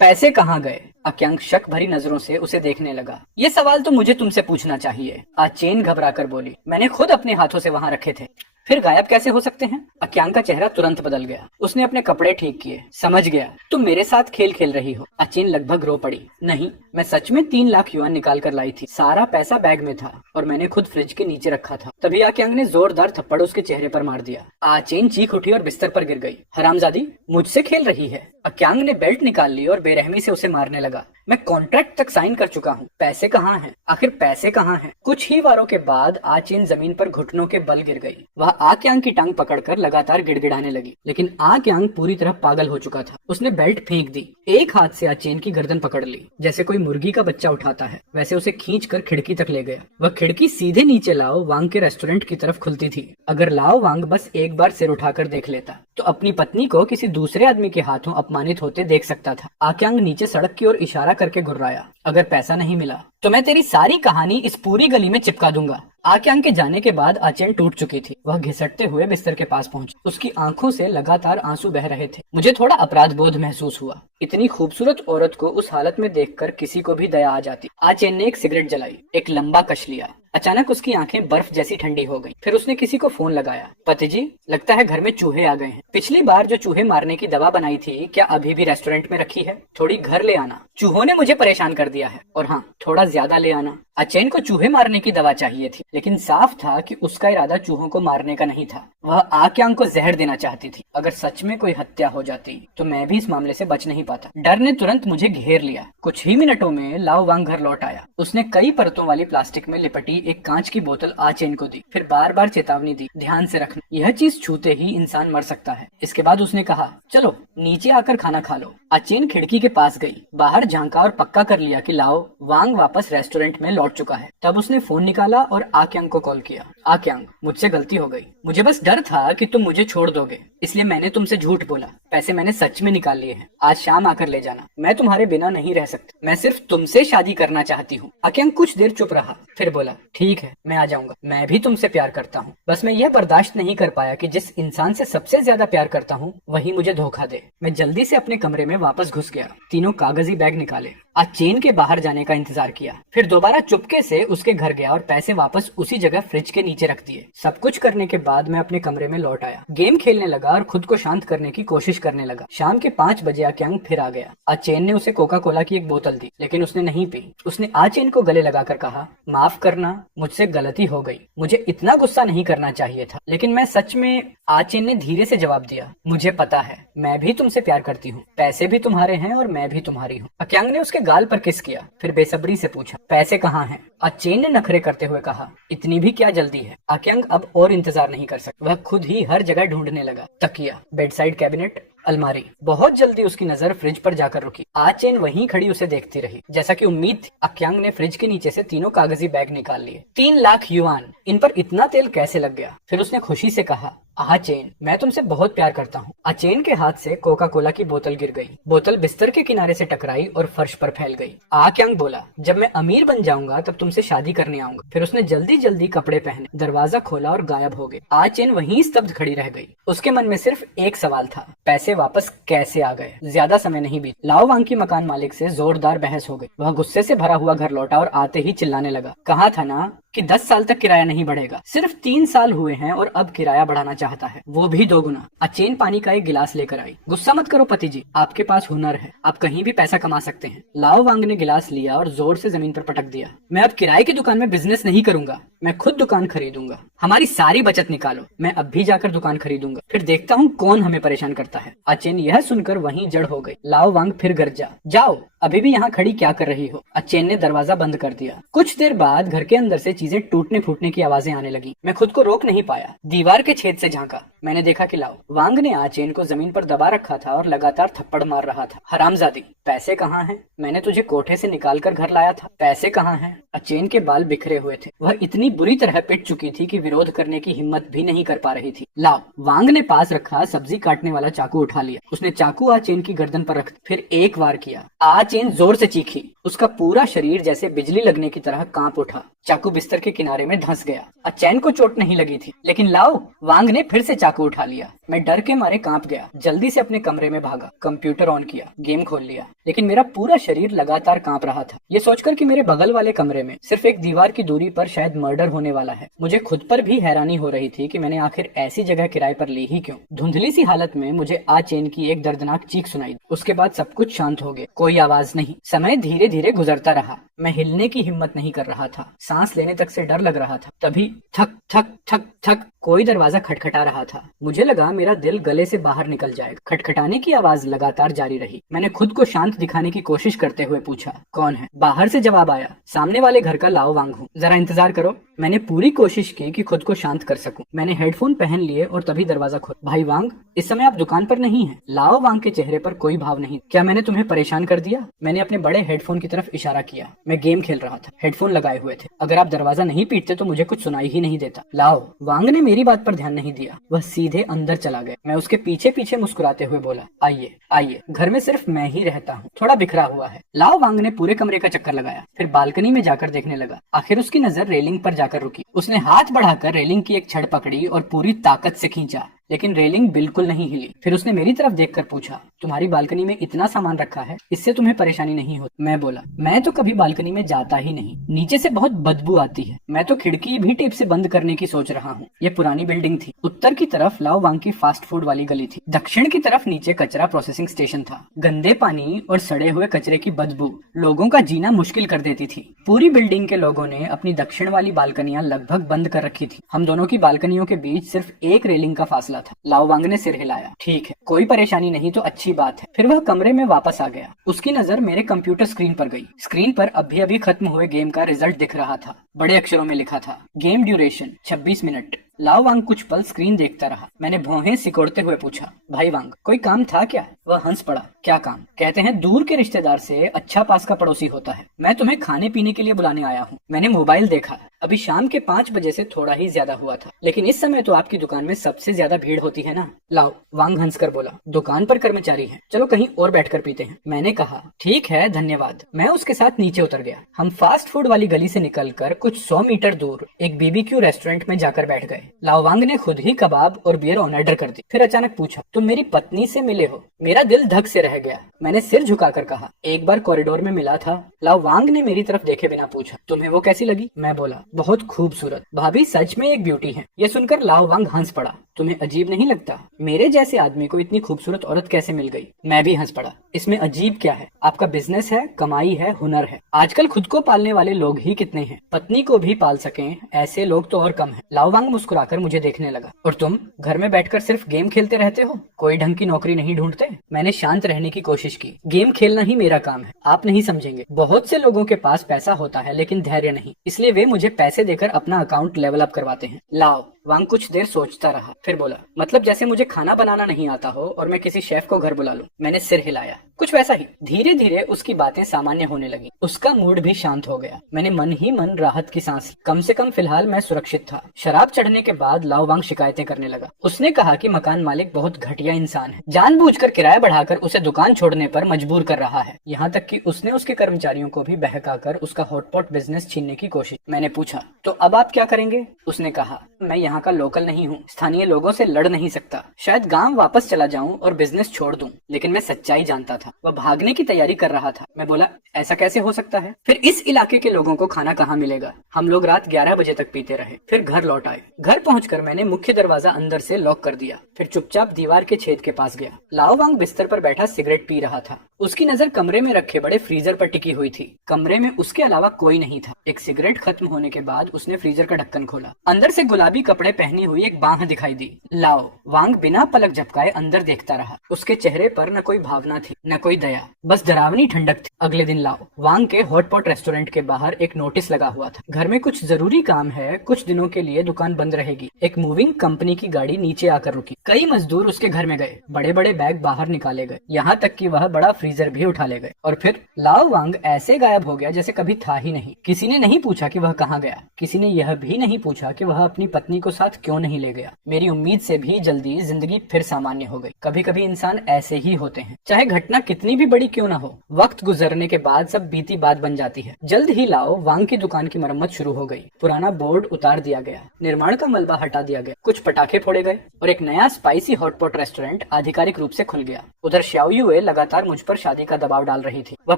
पैसे कहाँ गए? आक्यांग शक भरी नजरों से उसे देखने लगा। ये सवाल तो मुझे तुमसे पूछना चाहिए। आचेन घबराकर बोली, मैंने खुद अपने हाथों से वहाँ रखे थे, फिर गायब कैसे हो सकते हैं? आक्यांग का चेहरा तुरंत बदल गया। उसने अपने कपड़े ठीक किए। समझ गया, तुम मेरे साथ खेल खेल रही हो। आचेन लगभग रो पड़ी। नहीं, मैं सच में 3 लाख युआन निकाल कर लाई थी। सारा पैसा बैग में था और मैंने खुद फ्रिज के नीचे रखा था। तभी आक्यांग ने जोरदार थप्पड़ उसके चेहरे पर मार दिया। आचेन चीख उठी और बिस्तर पर गिर गई। हरामजादी, मुझसे खेल रही है। आक्यांग ने बेल्ट निकाल ली और बेरहमी से उसे मारने लगा। मैं कॉन्ट्रैक्ट तक साइन कर चुका हूँ। पैसे कहाँ हैं? आखिर पैसे कहाँ हैं? कुछ ही वारों के बाद आचेन जमीन पर घुटनों के बल गिर गई। वह आक्यांग की टांग पकड़कर लगातार गिड़गिड़ाने लगी, लेकिन आक्यांग पूरी तरह पागल हो चुका था। उसने बेल्ट फेंक दी। एक हाथ से आचेन की गर्दन पकड़ ली, जैसे कोई मुर्गी का बच्चा उठाता है, वैसे उसे खींचकर खिड़की तक ले गया। वह खिड़की सीधे नीचे लाओवांग के रेस्टोरेंट की तरफ खुलती थी। अगर लाओवांग बस एक बार सिर उठाकर देख लेता तो अपनी पत्नी को किसी दूसरे आदमी के हाथों अपमानित होते देख सकता था। आक्यांग नीचे सड़क की ओर इशारा करके घुर्राया। अगर पैसा नहीं मिला तो मैं तेरी सारी कहानी इस पूरी गली में चिपका दूंगा। आक्यांग के जाने के बाद आचेन टूट चुकी थी। वह घिसटते हुए बिस्तर के पास पहुंची। उसकी आंखों से लगातार आंसू बह रहे थे। मुझे थोड़ा अपराध बोध महसूस हुआ। इतनी खूबसूरत औरत को उस हालत में देखकर किसी को भी दया आ जाती। आचेन ने एक सिगरेट जलाई, एक लंबा कश लिया अचानक उसकी आंखें बर्फ जैसी ठंडी हो गईं। फिर उसने किसी को फोन लगाया। पति जी, लगता है घर में चूहे आ गए हैं। पिछली बार जो चूहे मारने की दवा बनाई थी, क्या अभी भी रेस्टोरेंट में रखी है? थोड़ी घर ले आना, चूहों ने मुझे परेशान कर दिया है। और हाँ, थोड़ा ज्यादा ले आना। अचेन को चूहे मारने की दवा चाहिए थी, लेकिन साफ था कि उसका इरादा चूहों को मारने का नहीं था। वह आक्यांग को जहर देना चाहती थी। अगर सच में कोई हत्या हो जाती तो मैं भी इस मामले से बच नहीं पाता। डर ने तुरंत मुझे घेर लिया। कुछ ही मिनटों में लाओ वांग घर लौट आया। उसने कई परतों वाली प्लास्टिक में लिपटी एक कांच की बोतल आचेन को दी। फिर बार बार चेतावनी दी, ध्यान से रखना, यह चीज छूते ही इंसान मर सकता है। इसके बाद उसने कहा, चलो नीचे आकर खाना खा लो। आचेन खिड़की के पास गई, बाहर झांका और पक्का कर लिया कि लाओ वांग वापस रेस्टोरेंट में लौट चुका है। तब उसने फोन निकाला और आक्यांग को कॉल किया। आक्यांग, मुझसे गलती हो गई। मुझे बस डर था कि तुम मुझे छोड़ दोगे, इसलिए मैंने तुमसे झूठ बोला। पैसे मैंने सच में निकाल लिए हैं। आज शाम आकर ले जाना। मैं तुम्हारे बिना नहीं रह सकती। मैं सिर्फ तुमसे शादी करना चाहती हूँ। आक्यांग कुछ देर चुप रहा, फिर बोला, ठीक है, मैं आ जाऊंगा। मैं भी तुमसे प्यार करता हूँ। बस मैं यह बर्दाश्त नहीं कर पाया कि जिस इंसान से सबसे ज्यादा प्यार करता हूँ वही मुझे धोखा दे। मैं जल्दी से अपने कमरे में वापस घुस गया। तीनों कागजी बैग निकाले, आचेन के बाहर जाने का इंतजार किया। फिर दोबारा चुपके से उसके घर गया और पैसे वापस उसी जगह फ्रिज के नीचे रख दिए। सब कुछ करने के बाद मैं अपने कमरे में लौट आया, गेम खेलने लगा और खुद को शांत करने की कोशिश करने लगा। शाम के 5 बजे आक्यांग फिर आ गया। आचेन ने उसे कोका कोला की एक बोतल दी, लेकिन उसने नहीं पी। उसने आचेन को गले लगाकर कहा, माफ करना, मुझसे गलती हो गई। मुझे इतना गुस्सा नहीं करना चाहिए था, लेकिन मैं सच में। आचेन ने धीरे से जवाब दिया, मुझे पता है, मैं भी तुमसे प्यार करती हूँ। पैसे भी तुम्हारे हैं और मैं भी तुम्हारी हूँ। आक्यांग ने उसके गाल पर किस किया, फिर बेसब्री से पूछा, पैसे कहाँ हैं? आचेन ने नखरे करते हुए कहा, इतनी भी क्या जल्दी है? आक्यांग अब और इंतजार नहीं कर सकता। वह खुद ही हर जगह ढूंढने लगा, तकिया, बेडसाइड कैबिनेट, अलमारी। बहुत जल्दी उसकी नजर फ्रिज पर जाकर रुकी। आचेन वहीं खड़ी उसे देखती रही। जैसा कि उम्मीद थी, आक्यांग ने फ्रिज के नीचे से तीनों कागजी बैग निकाल लिए। 3 लाख युआन, इन पर इतना तेल कैसे लग गया? फिर उसने खुशी से कहा, आचेन, मैं तुमसे बहुत प्यार करता हूँ। आचेन के हाथ से कोका कोला की बोतल गिर गई। बोतल बिस्तर के किनारे से टकराई और फर्श पर फैल गई। आक्यांग बोला, जब मैं अमीर बन जाऊंगा तब तुमसे शादी करने आऊंगा। फिर उसने जल्दी जल्दी कपड़े पहने, दरवाजा खोला और गायब हो गए। आचेन वहीं स्तब्ध खड़ी रह गई। उसके मन में सिर्फ एक सवाल था, पैसे वापस कैसे आ गए? ज्यादा समय नहीं बीत, लाओ वांग की मकान मालिक से जोरदार बहस हो गई। वह गुस्से से भरा हुआ घर लौटा और आते ही चिल्लाने लगा, कहा था ना कि 10 साल तक किराया नहीं बढ़ेगा। सिर्फ 3 साल हुए हैं और अब किराया बढ़ाना चाहता है, वो भी 2 गुना। आचेन पानी का एक गिलास लेकर आई। गुस्सा मत करो पति जी, आपके पास हुनर है, आप कहीं भी पैसा कमा सकते हैं। लाओ वांग ने गिलास लिया और जोर से जमीन पर पटक दिया। मैं अब किराए की दुकान में बिजनेस नहीं करूंगा, मैं खुद दुकान खरीदूंगा। हमारी सारी बचत निकालो, मैं अब भी जाकर दुकान खरीदूंगा, फिर देखता हूँ कौन हमें परेशान करता है। आचेन यह सुनकर वहीं जड़ हो गई। लाओ वांग फिर गरजा, जाओ, अभी भी यहाँ खड़ी क्या कर रही हो? आचेन ने दरवाजा बंद कर दिया। कुछ देर बाद घर के अंदर से चीजें टूटने फूटने की आवाजें आने लगी। मैं खुद को रोक नहीं पाया, दीवार के छेद से झांका। मैंने देखा कि लाओ वांग ने आचेन को जमीन पर दबा रखा था और लगातार थप्पड़ मार रहा था। हरामजादी, पैसे कहाँ हैं? मैंने तुझे कोठे से निकाल कर घर लाया था, पैसे कहाँ हैं? आचेन के बाल बिखरे हुए थे। वह इतनी बुरी तरह पिट चुकी थी कि विरोध करने की हिम्मत भी नहीं कर पा रही थी। लाओ वांग ने पास रखा सब्जी काटने वाला चाकू उठा लिया। उसने चाकू आचेन की गर्दन पर रख, फिर एक वार किया। आचेन जोर से चीखी। उसका पूरा शरीर जैसे बिजली लगने की तरह कांप उठा। चाकू बिस्तर के किनारे में धंस गया। आचेन को चोट नहीं लगी थी, लेकिन लाओ वांग ने फिर से चाकू उठा लिया। मैं डर के मारे कांप गया। जल्दी से अपने कमरे में भागा, कंप्यूटर ऑन किया, गेम खोल लिया, लेकिन मेरा पूरा शरीर लगातार कांप रहा था। ये सोचकर कि मेरे बगल वाले कमरे में सिर्फ एक दीवार की दूरी पर शायद मर्डर होने वाला है। मुझे खुद पर भी हैरानी हो रही थी कि मैंने आखिर ऐसी जगह किराए पर ली ही क्यों। धुंधली सी हालत में मुझे आचेन की एक दर्दनाक चीख सुनाई। उसके बाद सब कुछ शांत हो गया, कोई आवाज नहीं। समय धीरे धीरे गुजरता रहा। मैं हिलने की हिम्मत नहीं कर रहा था, सांस लेने तक से डर लग रहा था। तभी ठक ठक ठक ठक कोई दरवाजा खटखटा रहा था। मुझे लगा मेरा दिल गले से बाहर निकल जाएगा। खटखटाने की आवाज लगातार जारी रही। मैंने खुद को शांत दिखाने की कोशिश करते हुए पूछा, कौन है? बाहर से जवाब आया, सामने वाले घर का लाओ वांग हूँ, जरा इंतजार करो। मैंने पूरी कोशिश की कि खुद को शांत कर सकूं। मैंने हेडफोन पहन लिए और तभी दरवाजा खोला। भाई वांग, इस समय आप दुकान पर नहीं हैं। लाओ वांग के चेहरे पर कोई भाव नहीं। क्या मैंने तुम्हें परेशान कर दिया? मैंने अपने बड़े हेडफोन की तरफ इशारा किया। मैं गेम खेल रहा था, हेडफोन लगाए हुए थे। अगर आप दरवाजा नहीं पीटते तो मुझे कुछ सुनाई ही नहीं देता। लाओ वांग ने मेरी बात पर ध्यान नहीं दिया। वह सीधे अंदर चला गया। मैं उसके पीछे पीछे मुस्कुराते हुए बोला, आइए आइए, घर में सिर्फ मैं ही रहता हूँ, थोड़ा बिखरा हुआ है। लाओ वांग ने पूरे कमरे का चक्कर लगाया, फिर बालकनी में जाकर देखने लगा। आखिर उसकी नजर रेलिंग पर जाकर रुकी। उसने हाथ बढ़ाकर रेलिंग की एक छड़ पकड़ी और पूरी ताकत से खींचा। लेकिन रेलिंग बिल्कुल नहीं हिली। फिर उसने मेरी तरफ देखकर पूछा, तुम्हारी बालकनी में इतना सामान रखा है, इससे तुम्हें परेशानी नहीं होती? मैं बोला, मैं तो कभी बालकनी में जाता ही नहीं, नीचे से बहुत बदबू आती है। मैं तो खिड़की भी टेप से बंद करने की सोच रहा हूँ। ये पुरानी बिल्डिंग थी। उत्तर की तरफ लाओ वांग की फास्ट फूड वाली गली थी। दक्षिण की तरफ नीचे कचरा प्रोसेसिंग स्टेशन था। गंदे पानी और सड़े हुए कचरे की बदबू लोगों का जीना मुश्किल कर देती थी। पूरी बिल्डिंग के लोगों ने अपनी दक्षिण वाली बालकनियां लगभग बंद कर रखी थी। हम दोनों की बालकनियों के बीच सिर्फ एक रेलिंग का फासला था। लाओ वांग ने सिर हिलाया। ठीक है, कोई परेशानी नहीं तो अच्छी बात है। फिर वह कमरे में वापस आ गया। उसकी नजर मेरे कंप्यूटर स्क्रीन पर गई। स्क्रीन पर अभी अभी खत्म हुए गेम का रिजल्ट दिख रहा था। बड़े अक्षरों में लिखा था, गेम ड्यूरेशन 26 मिनट। लाओ वांग कुछ पल स्क्रीन देखता रहा। मैंने भौहें सिकोड़ते हुए पूछा, भाई वांग, कोई काम था क्या? वह हंस पड़ा। क्या काम? कहते हैं दूर के रिश्तेदार से अच्छा पास का पड़ोसी होता है। मैं तुम्हें खाने पीने के लिए बुलाने आया हूँ। मैंने मोबाइल देखा। अभी शाम के 5 बजे से थोड़ा ही ज्यादा हुआ था, लेकिन इस समय तो आपकी दुकान में सबसे ज्यादा भीड़ होती है ना? लाओ वांग हंसकर बोला, दुकान पर कर्मचारी हैं, चलो कहीं और बैठकर पीते हैं। मैंने कहा, ठीक है, धन्यवाद। मैं उसके साथ नीचे उतर गया। हम फास्ट फूड वाली गली से निकलकर कुछ 100 मीटर दूर एक बीबीक्यू रेस्टोरेंट में जाकर बैठ गए। लाओ वांग ने खुद ही कबाब और बियर ऑर्डर कर दी। फिर अचानक पूछा, तुम मेरी पत्नी से मिले हो? मेरा दिल धक से रह गया। मैंने सिर झुकाकर कहा, एक बार कॉरिडोर में मिला था। लाओ वांग ने मेरी तरफ देखे बिना पूछा, तुम्हें वो कैसी लगी? मैं बोला, बहुत खूबसूरत। भाभी सच में एक ब्यूटी है। यह सुनकर लाओ वांग हंस पड़ा। तुम्हें अजीब नहीं लगता? मेरे जैसे आदमी को इतनी खूबसूरत औरत कैसे मिल गई? मैं भी हंस पड़ा। इसमें अजीब क्या है? आपका बिजनेस है, कमाई है, हुनर है। आजकल खुद को पालने वाले लोग ही कितने हैं, पत्नी को भी पाल सकें ऐसे लोग तो और कम हैं। लाओ वांग मुस्कुराकर मुझे देखने लगा। और तुम घर में बैठकर सिर्फ गेम खेलते रहते हो, कोई ढंग की नौकरी नहीं ढूंढते? मैंने शांत रहने की कोशिश की। गेम खेलना ही मेरा काम है, आप नहीं समझेंगे। बहुत से लोगों के पास पैसा होता है लेकिन धैर्य नहीं, इसलिए वे मुझे पैसे देकर अपना अकाउंट लेवल अप करवाते हैं। लाओ वांग कुछ देर सोचता रहा, फिर बोला, मतलब जैसे मुझे खाना बनाना नहीं आता हो और मैं किसी शेफ को घर बुला लूं। मैंने सिर हिलाया। कुछ वैसा ही। धीरे धीरे उसकी बातें सामान्य होने लगी। उसका मूड भी शांत हो गया। मैंने मन ही मन राहत की सांस ली। कम से कम फिलहाल मैं सुरक्षित था। शराब चढ़ने के बाद लाओ वांग शिकायतें करने लगा। उसने कहा कि मकान मालिक बहुत घटिया इंसान है, जानबूझकर किराया बढ़ाकर उसे दुकान छोड़ने पर मजबूर कर रहा है। यहाँ तक कि उसने उसके कर्मचारियों को भी बहकाकर उसका हॉटपॉट बिजनेस छीनने की कोशिश। मैंने पूछा, तो अब आप क्या करेंगे? उसने कहा, मैं यहाँ का लोकल नहीं हूँ, स्थानीय लोगों से लड़ नहीं सकता। शायद गांव वापस चला जाऊं और बिजनेस छोड़ दूं। लेकिन मैं सच्चाई जानता था। वह भागने की तैयारी कर रहा था। मैं बोला, ऐसा कैसे हो सकता है? फिर इस इलाके के लोगों को खाना कहाँ मिलेगा? हम लोग रात 11 बजे तक पीते रहे, फिर घर लौट आए। घर पहुंचकर मैंने मुख्य दरवाजा अंदर से लॉक कर दिया, फिर चुपचाप दीवार के छेद के पास गया। लाओ वांग बिस्तर पर बैठा सिगरेट पी रहा था। उसकी नजर कमरे में रखे बड़े फ्रीजर पर टिकी हुई थी। कमरे में उसके अलावा कोई नहीं था। एक सिगरेट खत्म होने के बाद उसने फ्रीजर का ढक्कन खोला। अंदर से गुलाबी कपड़े पहनी हुई एक बांह दिखाई दी। लाओ वांग बिना पलक झपकाए अंदर देखता रहा। उसके चेहरे पर न कोई भावना थी, न कोई दया, बस डरावनी ठंडक थी। अगले दिन लाओ वांग के हॉटपॉट रेस्टोरेंट के बाहर एक नोटिस लगा हुआ था, घर में कुछ जरूरी काम है, कुछ दिनों के लिए दुकान बंद रहेगी। एक मूविंग कंपनी की गाड़ी नीचे आकर रुकी। कई मजदूर उसके घर में गए, बड़े बड़े बैग बाहर निकाले गए, यहाँ तक कि वह बड़ा फ्रीजर भी उठा ले गए। और फिर लाओ वांग ऐसे गायब हो गया जैसे कभी था ही नहीं। किसी ने नहीं पूछा कि वह कहाँ गया। किसी ने यह भी नहीं पूछा कि वह अपनी पत्नी को साथ क्यों नहीं ले गया। मेरी उम्मीद से भी जल्दी जिंदगी फिर सामान्य हो गई। कभी कभी इंसान ऐसे ही होते हैं, चाहे घटना कितनी भी बड़ी क्यों ना हो। वक्त गुजरने के बाद सब बीती बात बन जाती है। जल्द ही लाओ वांग की दुकान की मरम्मत शुरू हो गई। पुराना बोर्ड उतार दिया गया, निर्माण का मलबा हटा दिया गया, कुछ पटाखे फोड़े गए और एक नया स्पाइसी हॉटपॉट रेस्टोरेंट आधिकारिक रूप से खुल गया। उधर श्याओ युए लगातार मुझ पर शादी का दबाव डाल रही थी। वह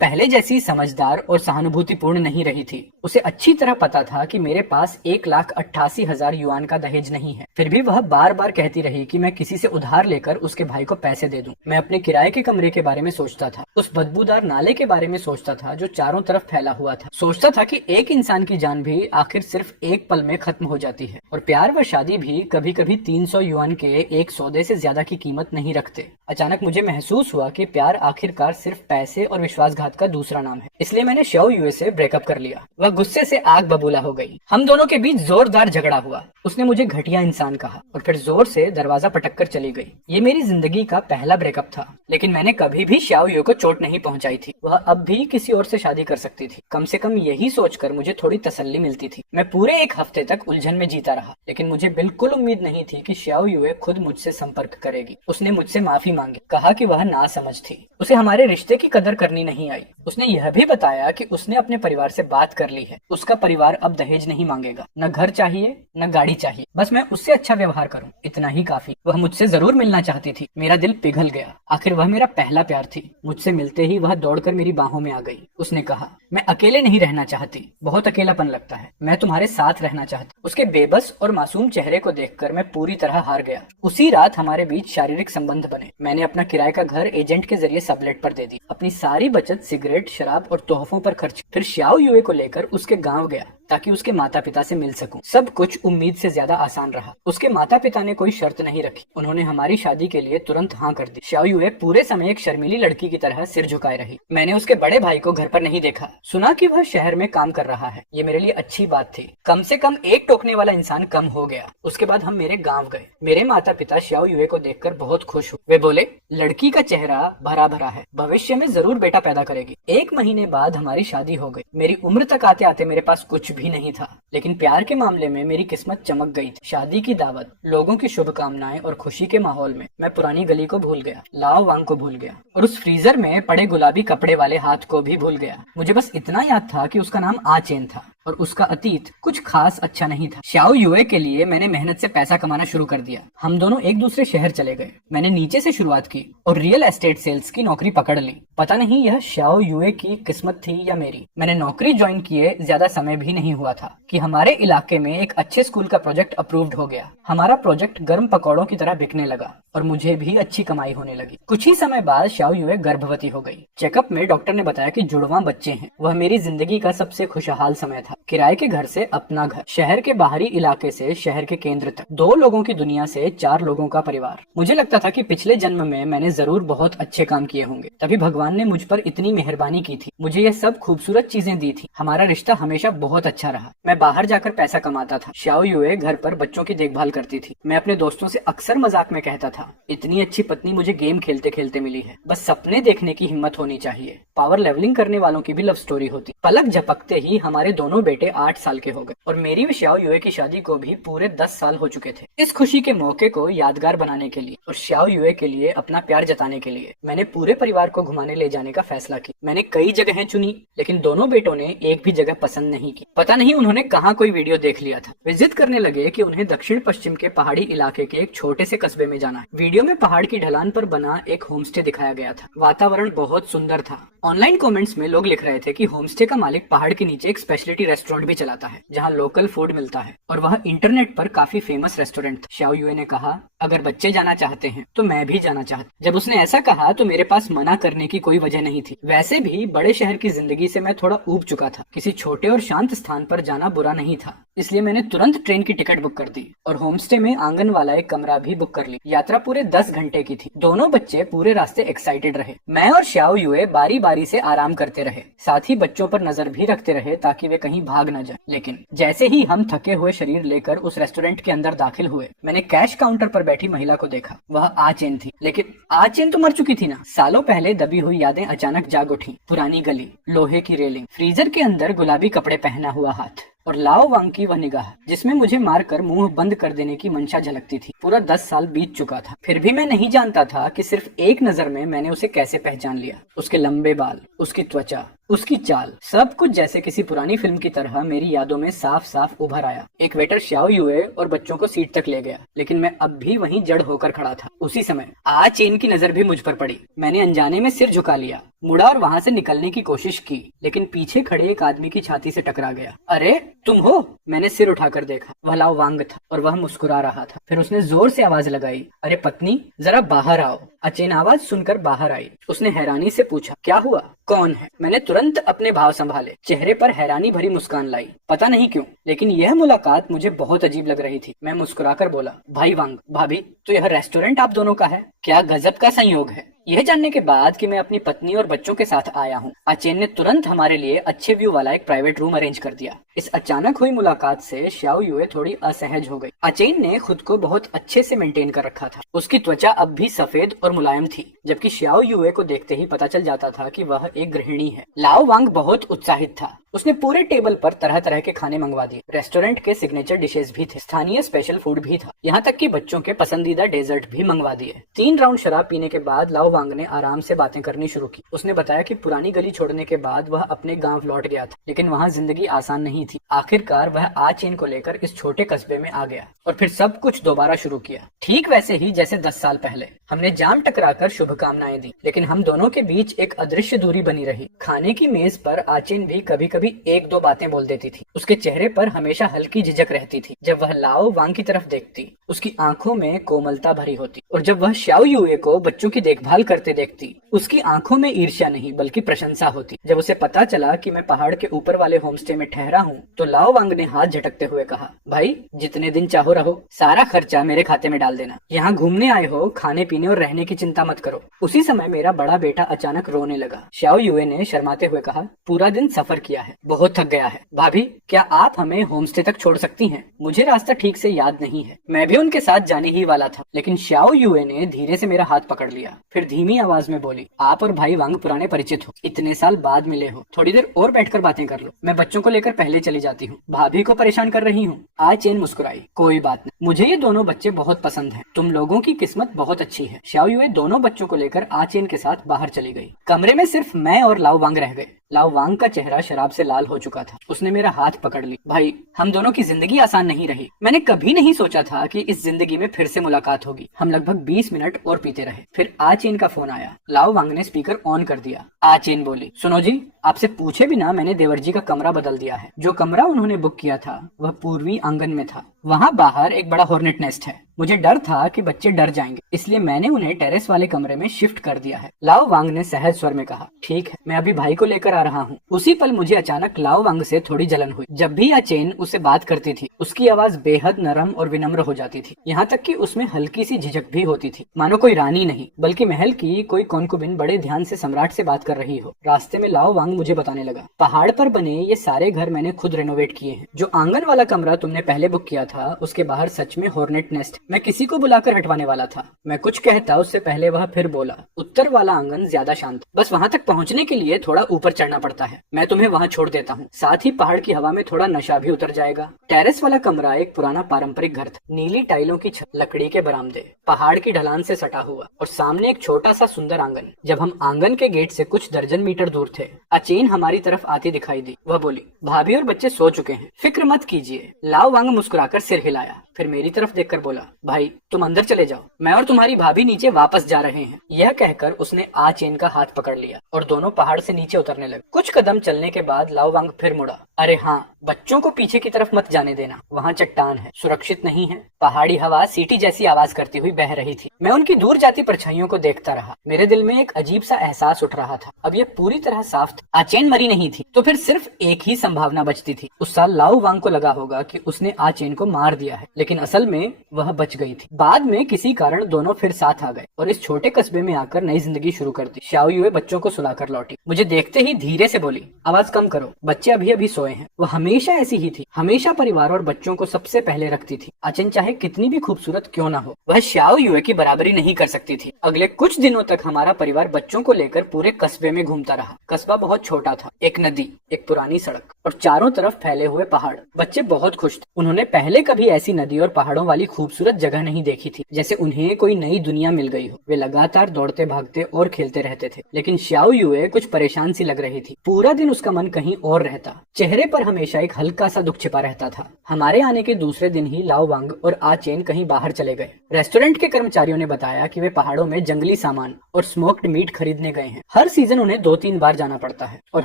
पहले जैसी समझदार और सहानुभूतिपूर्ण नहीं रही थी। उसे अच्छी तरह पता था कि मेरे पास 1,88,000 युआन का दहेज नहीं है। फिर भी वह बार बार कहती रही कि मैं किसी से उधार लेकर उसके भाई को पैसे दे दूं। मैं अपने किराए के कमरे के बारे में सोचता था, उस बदबूदार नाले के बारे में सोचता था जो चारों तरफ फैला हुआ था। सोचता था कि एक इंसान की जान भी आखिर सिर्फ एक पल में खत्म हो जाती है और प्यार व शादी भी कभी कभी 300 युआन के एक सौदे से ज्यादा की कीमत नहीं रखते। अचानक मुझे महसूस हुआ कि प्यार आखिरकार सिर्फ पैसे और विश्वासघात का दूसरा नाम है। इसलिए मैंने श्याओ युए से ब्रेकअप कर लिया। वह गुस्से से आग बबूला हो गई। हम दोनों के बीच जोरदार झगड़ा हुआ। उसने मुझे घटिया इंसान कहा और फिर जोर से दरवाजा पटक कर चली गई। ये मेरी जिंदगी का पहला ब्रेकअप था, लेकिन मैंने कभी भी श्याओ युए को चोट नहीं पहुंचाई थी। वह अब भी किसी और से शादी कर सकती थी। कम से कम यही सोचकर मुझे थोड़ी तसल्ली मिलती थी। मैं पूरे एक हफ्ते तक उलझन में जीता रहा, लेकिन मुझे बिल्कुल उम्मीद नहीं थी कि श्याओ युए खुद मुझसे संपर्क करेगी। उसने मुझसे माफी मांगी, कहा कि वह नासमझ थी, उसे हमारे रिश्ते की कदर करनी नहीं आई। उसने यह भी बताया कि उसने अपने परिवार से बात कर ली है। उसका परिवार अब दहेज नहीं मांगेगा, न घर चाहिए न गाड़ी चाहिए। चाहिए, बस मैं उससे अच्छा व्यवहार करूं, इतना ही काफी। वह मुझसे जरूर मिलना चाहती थी। मेरा दिल पिघल गया। आखिर वह मेरा पहला प्यार थी। मुझसे मिलते ही वह दौड़कर मेरी बाहों में आ गई। उसने कहा, मैं अकेले नहीं रहना चाहती, बहुत अकेलापन लगता है, मैं तुम्हारे साथ रहना चाहती। उसके बेबस और मासूम चेहरे को देखकर मैं पूरी तरह हार गया। उसी रात हमारे बीच शारीरिक संबंध बने। मैंने अपना किराए का घर एजेंट के जरिए सबलेट पर दे दी। अपनी सारी बचत सिगरेट, शराब और तोहफों पर खर्च। फिर श्याओ युए को लेकर उसके गांव गया ताकि उसके माता पिता से मिल सकूं। सब कुछ उम्मीद से ज्यादा आसान रहा। उसके माता पिता ने कोई शर्त नहीं रखी। उन्होंने हमारी शादी के लिए तुरंत हाँ कर दी। श्याओ युए पूरे समय एक शर्मीली लड़की की तरह सिर झुकाए रही। मैंने उसके बड़े भाई को घर पर नहीं देखा। सुना कि वह शहर में काम कर रहा है। ये मेरे लिए अच्छी बात थी। कम से कम एक टोकने वाला इंसान कम हो गया। उसके बाद हम मेरे गाँव गए। मेरे माता पिता श्याओ युए को देखकर बहुत खुश हुए। वे बोले, लड़की का चेहरा भरा भरा है, भविष्य में जरूर बेटा पैदा करेगी। 1 महीने बाद हमारी शादी हो गई। मेरी उम्र तक आते आते मेरे पास कुछ भी नहीं था, लेकिन प्यार के मामले में मेरी किस्मत चमक गई थी। शादी की दावत, लोगों की शुभकामनाएं और खुशी के माहौल में मैं पुरानी गली को भूल गया, लाओ वांग को भूल गया और उस फ्रीजर में पड़े गुलाबी कपड़े वाले हाथ को भी भूल गया। मुझे बस इतना याद था कि उसका नाम आ चेन था और उसका अतीत कुछ खास अच्छा नहीं था। श्याओ युए के लिए मैंने मेहनत से पैसा कमाना शुरू कर दिया। हम दोनों एक दूसरे शहर चले गए। मैंने नीचे से शुरुआत की और रियल एस्टेट सेल्स की नौकरी पकड़ ली। पता नहीं यह श्याओ युए की किस्मत थी या मेरी। मैंने नौकरी ज्वाइन किए ज्यादा समय भी नहीं हुआ था कि हमारे इलाके में एक अच्छे स्कूल का प्रोजेक्ट अप्रूव्ड हो गया। हमारा प्रोजेक्ट गर्म पकौड़ों की तरह बिकने लगा और मुझे भी अच्छी कमाई होने लगी। कुछ ही समय बाद श्याओ युए गर्भवती हो गई। चेकअप में डॉक्टर ने बताया कि जुड़वां बच्चे हैं। वह मेरी जिंदगी का सबसे खुशहाल समय था। किराए के घर से अपना घर, शहर के बाहरी इलाके से शहर के केंद्र तक, 2 लोगों की दुनिया से 4 लोगों का परिवार। मुझे लगता था कि पिछले जन्म में मैंने जरूर बहुत अच्छे काम किए होंगे, तभी भगवान ने मुझ पर इतनी मेहरबानी की थी, मुझे ये सब खूबसूरत चीजें दी थी। हमारा रिश्ता हमेशा बहुत अच्छा रहा। मैं बाहर जाकर पैसा कमाता था। श्याओ युए घर पर बच्चों की देखभाल करती थी। मैं अपने दोस्तों से अक्सर मजाक में कहता था, इतनी अच्छी पत्नी मुझे गेम खेलते खेलते मिली है। बस सपने देखने की हिम्मत होनी चाहिए। पावर लेवलिंग करने वालों की भी लव स्टोरी होती। पलक झपकते ही हमारे दोनों बेटे 8 साल के हो गए और मेरी व श्याओ युए की शादी को भी पूरे 10 साल हो चुके थे। इस खुशी के मौके को यादगार बनाने के लिए और श्याओ युए के लिए अपना प्यार जताने के लिए मैंने पूरे परिवार को घुमाने ले जाने का फैसला किया। मैंने कई जगहें चुनी, लेकिन दोनों बेटों ने एक भी जगह पसंद नहीं की। पता नहीं उन्होंने कहाँ कोई वीडियो देख लिया था। वे जिद करने लगे कि उन्हें दक्षिण पश्चिम के पहाड़ी इलाके के एक छोटे से कस्बे में जाना है। वीडियो में पहाड़ की ढलान पर बना एक होमस्टे दिखाया गया था। वातावरण बहुत सुंदर था। ऑनलाइन कमेंट्स में लोग लिख रहे थे कि होमस्टे का मालिक पहाड़ के नीचे एक स्पेशलिटी रेस्टोरेंट भी चलाता है जहां लोकल फूड मिलता है और वह इंटरनेट पर काफी फेमस रेस्टोरेंट था। श्याओ युए ने कहा, अगर बच्चे जाना चाहते हैं तो मैं भी जाना चाहती। जब उसने ऐसा कहा तो मेरे पास मना करने की कोई वजह नहीं थी। वैसे भी बड़े शहर की जिंदगी से मैं थोड़ा ऊब चुका था। किसी छोटे और शांत स्थान पर जाना बुरा नहीं था, इसलिए मैंने तुरंत ट्रेन की टिकट बुक कर दी और होमस्टे में आंगन वाला एक कमरा भी बुक कर ली। यात्रा पूरे 10 घंटे की थी। दोनों बच्चे पूरे रास्ते एक्साइटेड रहे। मैं और श्याओ युए बारी बारी से आराम करते रहे, साथ ही बच्चों पर नजर भी रखते रहे ताकि वे कहीं भाग न जाएं। लेकिन जैसे ही हम थके हुए शरीर लेकर उस रेस्टोरेंट के अंदर दाखिल हुए, मैंने कैश काउंटर पर बैठी महिला को देखा। वह आ चेन थी, लेकिन आ चेन तो मर चुकी थी ना। सालों पहले दबी हुई यादें अचानक जाग उठी। पुरानी गली, लोहे की रेलिंग, फ्रीजर के अंदर गुलाबी कपड़े पहना हुआ हाथ और लाओ वांग की वह निगाह जिसमें मुझे मारकर मुंह बंद कर देने की मंशा झलकती थी। पूरा 10 साल बीत चुका था, फिर भी मैं नहीं जानता था कि सिर्फ एक नजर में मैंने उसे कैसे पहचान लिया। उसके लंबे बाल, उसकी त्वचा, उसकी चाल, सब कुछ जैसे किसी पुरानी फिल्म की तरह मेरी यादों में साफ साफ उभर आया। एक वेटर श्याओ युए और बच्चों को सीट तक ले गया, लेकिन मैं अब भी वहीं जड़ होकर खड़ा था। उसी समय आ चेन की नजर भी मुझ पर पड़ी। मैंने अनजाने में सिर झुका लिया, मुड़ा और वहां से निकलने की कोशिश की, लेकिन पीछे खड़े एक आदमी की छाती से टकरा गया। अरे तुम हो? मैंने सिर उठाकर देखा। वह लाओ वांग था और वह मुस्कुरा रहा था। फिर उसने जोर से आवाज लगाई, अरे पत्नी, जरा बाहर आओ। अचेन आवाज सुनकर बाहर आई। उसने हैरानी से पूछा, क्या हुआ? कौन है? मैंने तुरंत अपने भाव संभाले, चेहरे पर हैरानी भरी मुस्कान लाई। पता नहीं क्यों, लेकिन यह मुलाकात मुझे बहुत अजीब लग रही थी। मैं मुस्कुराकर बोला, भाई वांग, भाभी, तो यह रेस्टोरेंट आप दोनों का है? क्या गजब का संयोग है। यह जानने के बाद कि मैं अपनी पत्नी और बच्चों के साथ आया हूँ, अचेन ने तुरंत हमारे लिए अच्छे व्यू वाला एक प्राइवेट रूम अरेंज कर दिया। इस अचानक हुई मुलाकात से श्याओ युए थोड़ी असहज हो गई। अचेन ने खुद को बहुत अच्छे से मेंटेन कर रखा था। उसकी त्वचा अब भी सफेद और मुलायम थी, जबकि श्याओ युए को देखते ही पता चल जाता था कि वह एक गृहिणी है। लाओ वांग बहुत उत्साहित था। उसने पूरे टेबल पर तरह तरह के खाने मंगवा दिए। रेस्टोरेंट के सिग्नेचर डिशेस भी थे, स्थानीय स्पेशल फूड भी था, यहाँ तक कि बच्चों के पसंदीदा डेजर्ट भी मंगवा दिए। 3 राउंड शराब पीने के बाद लाओ वांग ने आराम से बातें करनी शुरू की। उसने बताया कि पुरानी गली छोड़ने के बाद वह अपने गांव लौट गया था, लेकिन वहाँ जिंदगी आसान नहीं थी। आखिरकार वह आ चेन को लेकर इस छोटे कस्बे में आ गया और फिर सब कुछ दोबारा शुरू किया, ठीक वैसे ही जैसे 10 साल पहले। हमने जाम टकराकर शुभकामनाएं दी, लेकिन हम दोनों के बीच एक अदृश्य दूरी बनी रही। खाने की मेज पर आचेन भी कभी कभी 1-2 बातें बोल देती थी। उसके चेहरे पर हमेशा हल्की झिझक रहती थी। जब वह लाओ वांग की तरफ देखती, उसकी आंखों में कोमलता भरी होती, और जब वह श्याओ युए को बच्चों की देखभाल करते देखती, उसकी आंखों में ईर्ष्या नहीं बल्कि प्रशंसा होती। जब उसे पता चला कि मैं पहाड़ के ऊपर वाले होमस्टे में ठहरा हूँ, तो लाओ वांग ने हाथ झटकते हुए कहा, भाई जितने दिन चाहो रहो, सारा खर्चा मेरे खाते में डाल देना। यहाँ घूमने आए हो, खाने पीने और रहने की चिंता मत करो। उसी समय मेरा बड़ा बेटा अचानक रोने लगा। श्याओ युए ने शर्माते हुए कहा, पूरा दिन सफर किया है, बहुत थक गया है। भाभी, क्या आप हमें होमस्टे तक छोड़ सकती हैं? मुझे रास्ता ठीक से याद नहीं है। मैं भी उनके साथ जाने ही वाला था, लेकिन श्याओ युए ने धीरे से मेरा हाथ पकड़ लिया। फिर धीमी आवाज में बोली, आप और भाई वांग पुराने परिचित हो, इतने साल बाद मिले हो, थोड़ी देर और बैठकर बातें कर लो। मैं बच्चों को लेकर पहले चली जाती हूँ, भाभी को परेशान कर रही हूँ। आ चेन मुस्कुराई, कोई बात नहीं, मुझे ये दोनों बच्चे बहुत पसंद हैं। तुम लोगों की किस्मत बहुत अच्छी है। श्याओ युए दोनों बच्चों को लेकर आ चेन के साथ बाहर चली गई। कमरे में सिर्फ मैं और लाओ वांग रह गए। लाओ वांग का चेहरा शराब से लाल हो चुका था। उसने मेरा हाथ पकड़ ली। भाई, हम दोनों की जिंदगी आसान नहीं रही। मैंने कभी नहीं सोचा था कि इस जिंदगी में फिर से मुलाकात होगी। हम लगभग 20 मिनट और पीते रहे। फिर आ चेन का फोन आया। लाओ वांग ने स्पीकर ऑन कर दिया। आ चेन बोली, सुनो जी, आपसे पूछे बिना मैंने देवर जी का कमरा बदल दिया है। जो कमरा उन्होंने बुक किया था वह पूर्वी आंगन में था। वहाँ बाहर एक बड़ा हॉर्नेट नेस्ट है। मुझे डर था कि बच्चे डर जाएंगे, इसलिए मैंने उन्हें टेरेस वाले कमरे में शिफ्ट कर दिया है। लाओ वांग ने सहज स्वर में कहा, ठीक है, मैं अभी भाई को लेकर आ रहा हूँ। उसी पल मुझे अचानक लाओ वांग से थोड़ी जलन हुई। जब भी आचेन उससे बात करती थी, उसकी आवाज बेहद नरम और विनम्र हो जाती थी। यहाँ तक कि उसमें हल्की सी झिझक भी होती थी, मानो कोई रानी नहीं बल्कि महल की कोई कॉन्कुबिन बड़े ध्यान से सम्राट से बात कर रही हो। रास्ते में लाओ वांग मुझे बताने लगा, पहाड़ पर बने ये सारे घर मैंने खुद रेनोवेट किए हैं। जो आंगन वाला कमरा तुमने पहले बुक किया था, उसके बाहर सच में हॉर्नेट नेस्ट। मैं किसी को बुलाकर हटवाने वाला था। मैं कुछ कहता उससे पहले वह फिर बोला, उत्तर वाला आंगन ज्यादा शांत, बस वहाँ तक पहुँचने के लिए थोड़ा ऊपर चढ़ना पड़ता है। मैं तुम्हें वहाँ छोड़ देता हूँ, साथ ही पहाड़ की हवा में थोड़ा नशा भी उतर जाएगा। टेरेस वाला कमरा एक पुराना पारंपरिक घर था। नीली टाइलों की छत, लकड़ी के बरामदे, पहाड़ की ढलान से सटा हुआ और सामने एक छोटा सा सुंदर आंगन। जब हम आंगन के गेट से कुछ दर्जन मीटर दूर थे, अचेन हमारी तरफ आती दिखाई दी। वह बोली, भाभी और बच्चे सो चुके हैं, फिक्र मत कीजिए। लाओ वांग मुस्कुराकर सिर हिलाया, फिर मेरी तरफ देखकर बोला, भाई तुम अंदर चले जाओ, मैं और तुम्हारी भाभी नीचे वापस जा रहे हैं। यह कहकर उसने आ चेन का हाथ पकड़ लिया और दोनों पहाड़ से नीचे उतरने लगे। कुछ कदम चलने के बाद लाओ वांग फिर मुड़ा, अरे हाँ, बच्चों को पीछे की तरफ मत जाने देना, वहाँ चट्टान है, सुरक्षित नहीं है। पहाड़ी हवा सीटी जैसी आवाज करती हुई बह रही थी। मैं उनकी दूर जाती परछाइयों को देखता रहा। मेरे दिल में एक अजीब सा एहसास उठ रहा था। अब यह पूरी तरह साफ था, आचेन मरी नहीं थी, तो फिर सिर्फ एक ही संभावना बचती थी। उस साल लाओ वांग को लगा होगा कि उसने आचेन को मार दिया है, लेकिन असल में वह बच गई थी। बाद में किसी कारण दोनों फिर साथ आ गए और इस छोटे कस्बे में आकर नई जिंदगी शुरू कर दी। श्याओ युए बच्चों को सुलाकर लौटी। मुझे देखते ही धीरे से बोली, आवाज कम करो, बच्चे अभी अभी सोए हैं। वह हमेशा ऐसी ही थी, हमेशा परिवार और बच्चों को सबसे पहले रखती थी। आचेन चाहे कितनी भी खूबसूरत क्यों ना हो, वह श्याओ युए की बराबरी नहीं कर सकती थी। अगले कुछ दिनों तक हमारा परिवार बच्चों को लेकर पूरे कस्बे में घूमता रहा। कस्बा बहुत छोटा था, एक नदी, एक पुरानी सड़क और चारों तरफ फैले हुए पहाड़। बच्चे बहुत खुश थे। उन्होंने पहले कभी ऐसी नदी और पहाड़ों वाली खूबसूरत जगह नहीं देखी थी, जैसे उन्हें कोई नई दुनिया मिल गई हो। वे लगातार दौड़ते भागते और खेलते रहते थे, लेकिन श्याओ युए कुछ परेशान सी लग रही थी। पूरा दिन उसका मन कहीं और रहता, चेहरे पर हमेशा एक हल्का सा दुख छिपा रहता था। हमारे आने के दूसरे दिन ही लाओ वांग और आ चेन कहीं बाहर चले गए। रेस्टोरेंट के कर्मचारियों ने बताया कि वे पहाड़ों में जंगली सामान और स्मोक्ड मीट खरीदने गए हैं। हर सीजन उन्हें 2-3 बार जाना पड़ता है और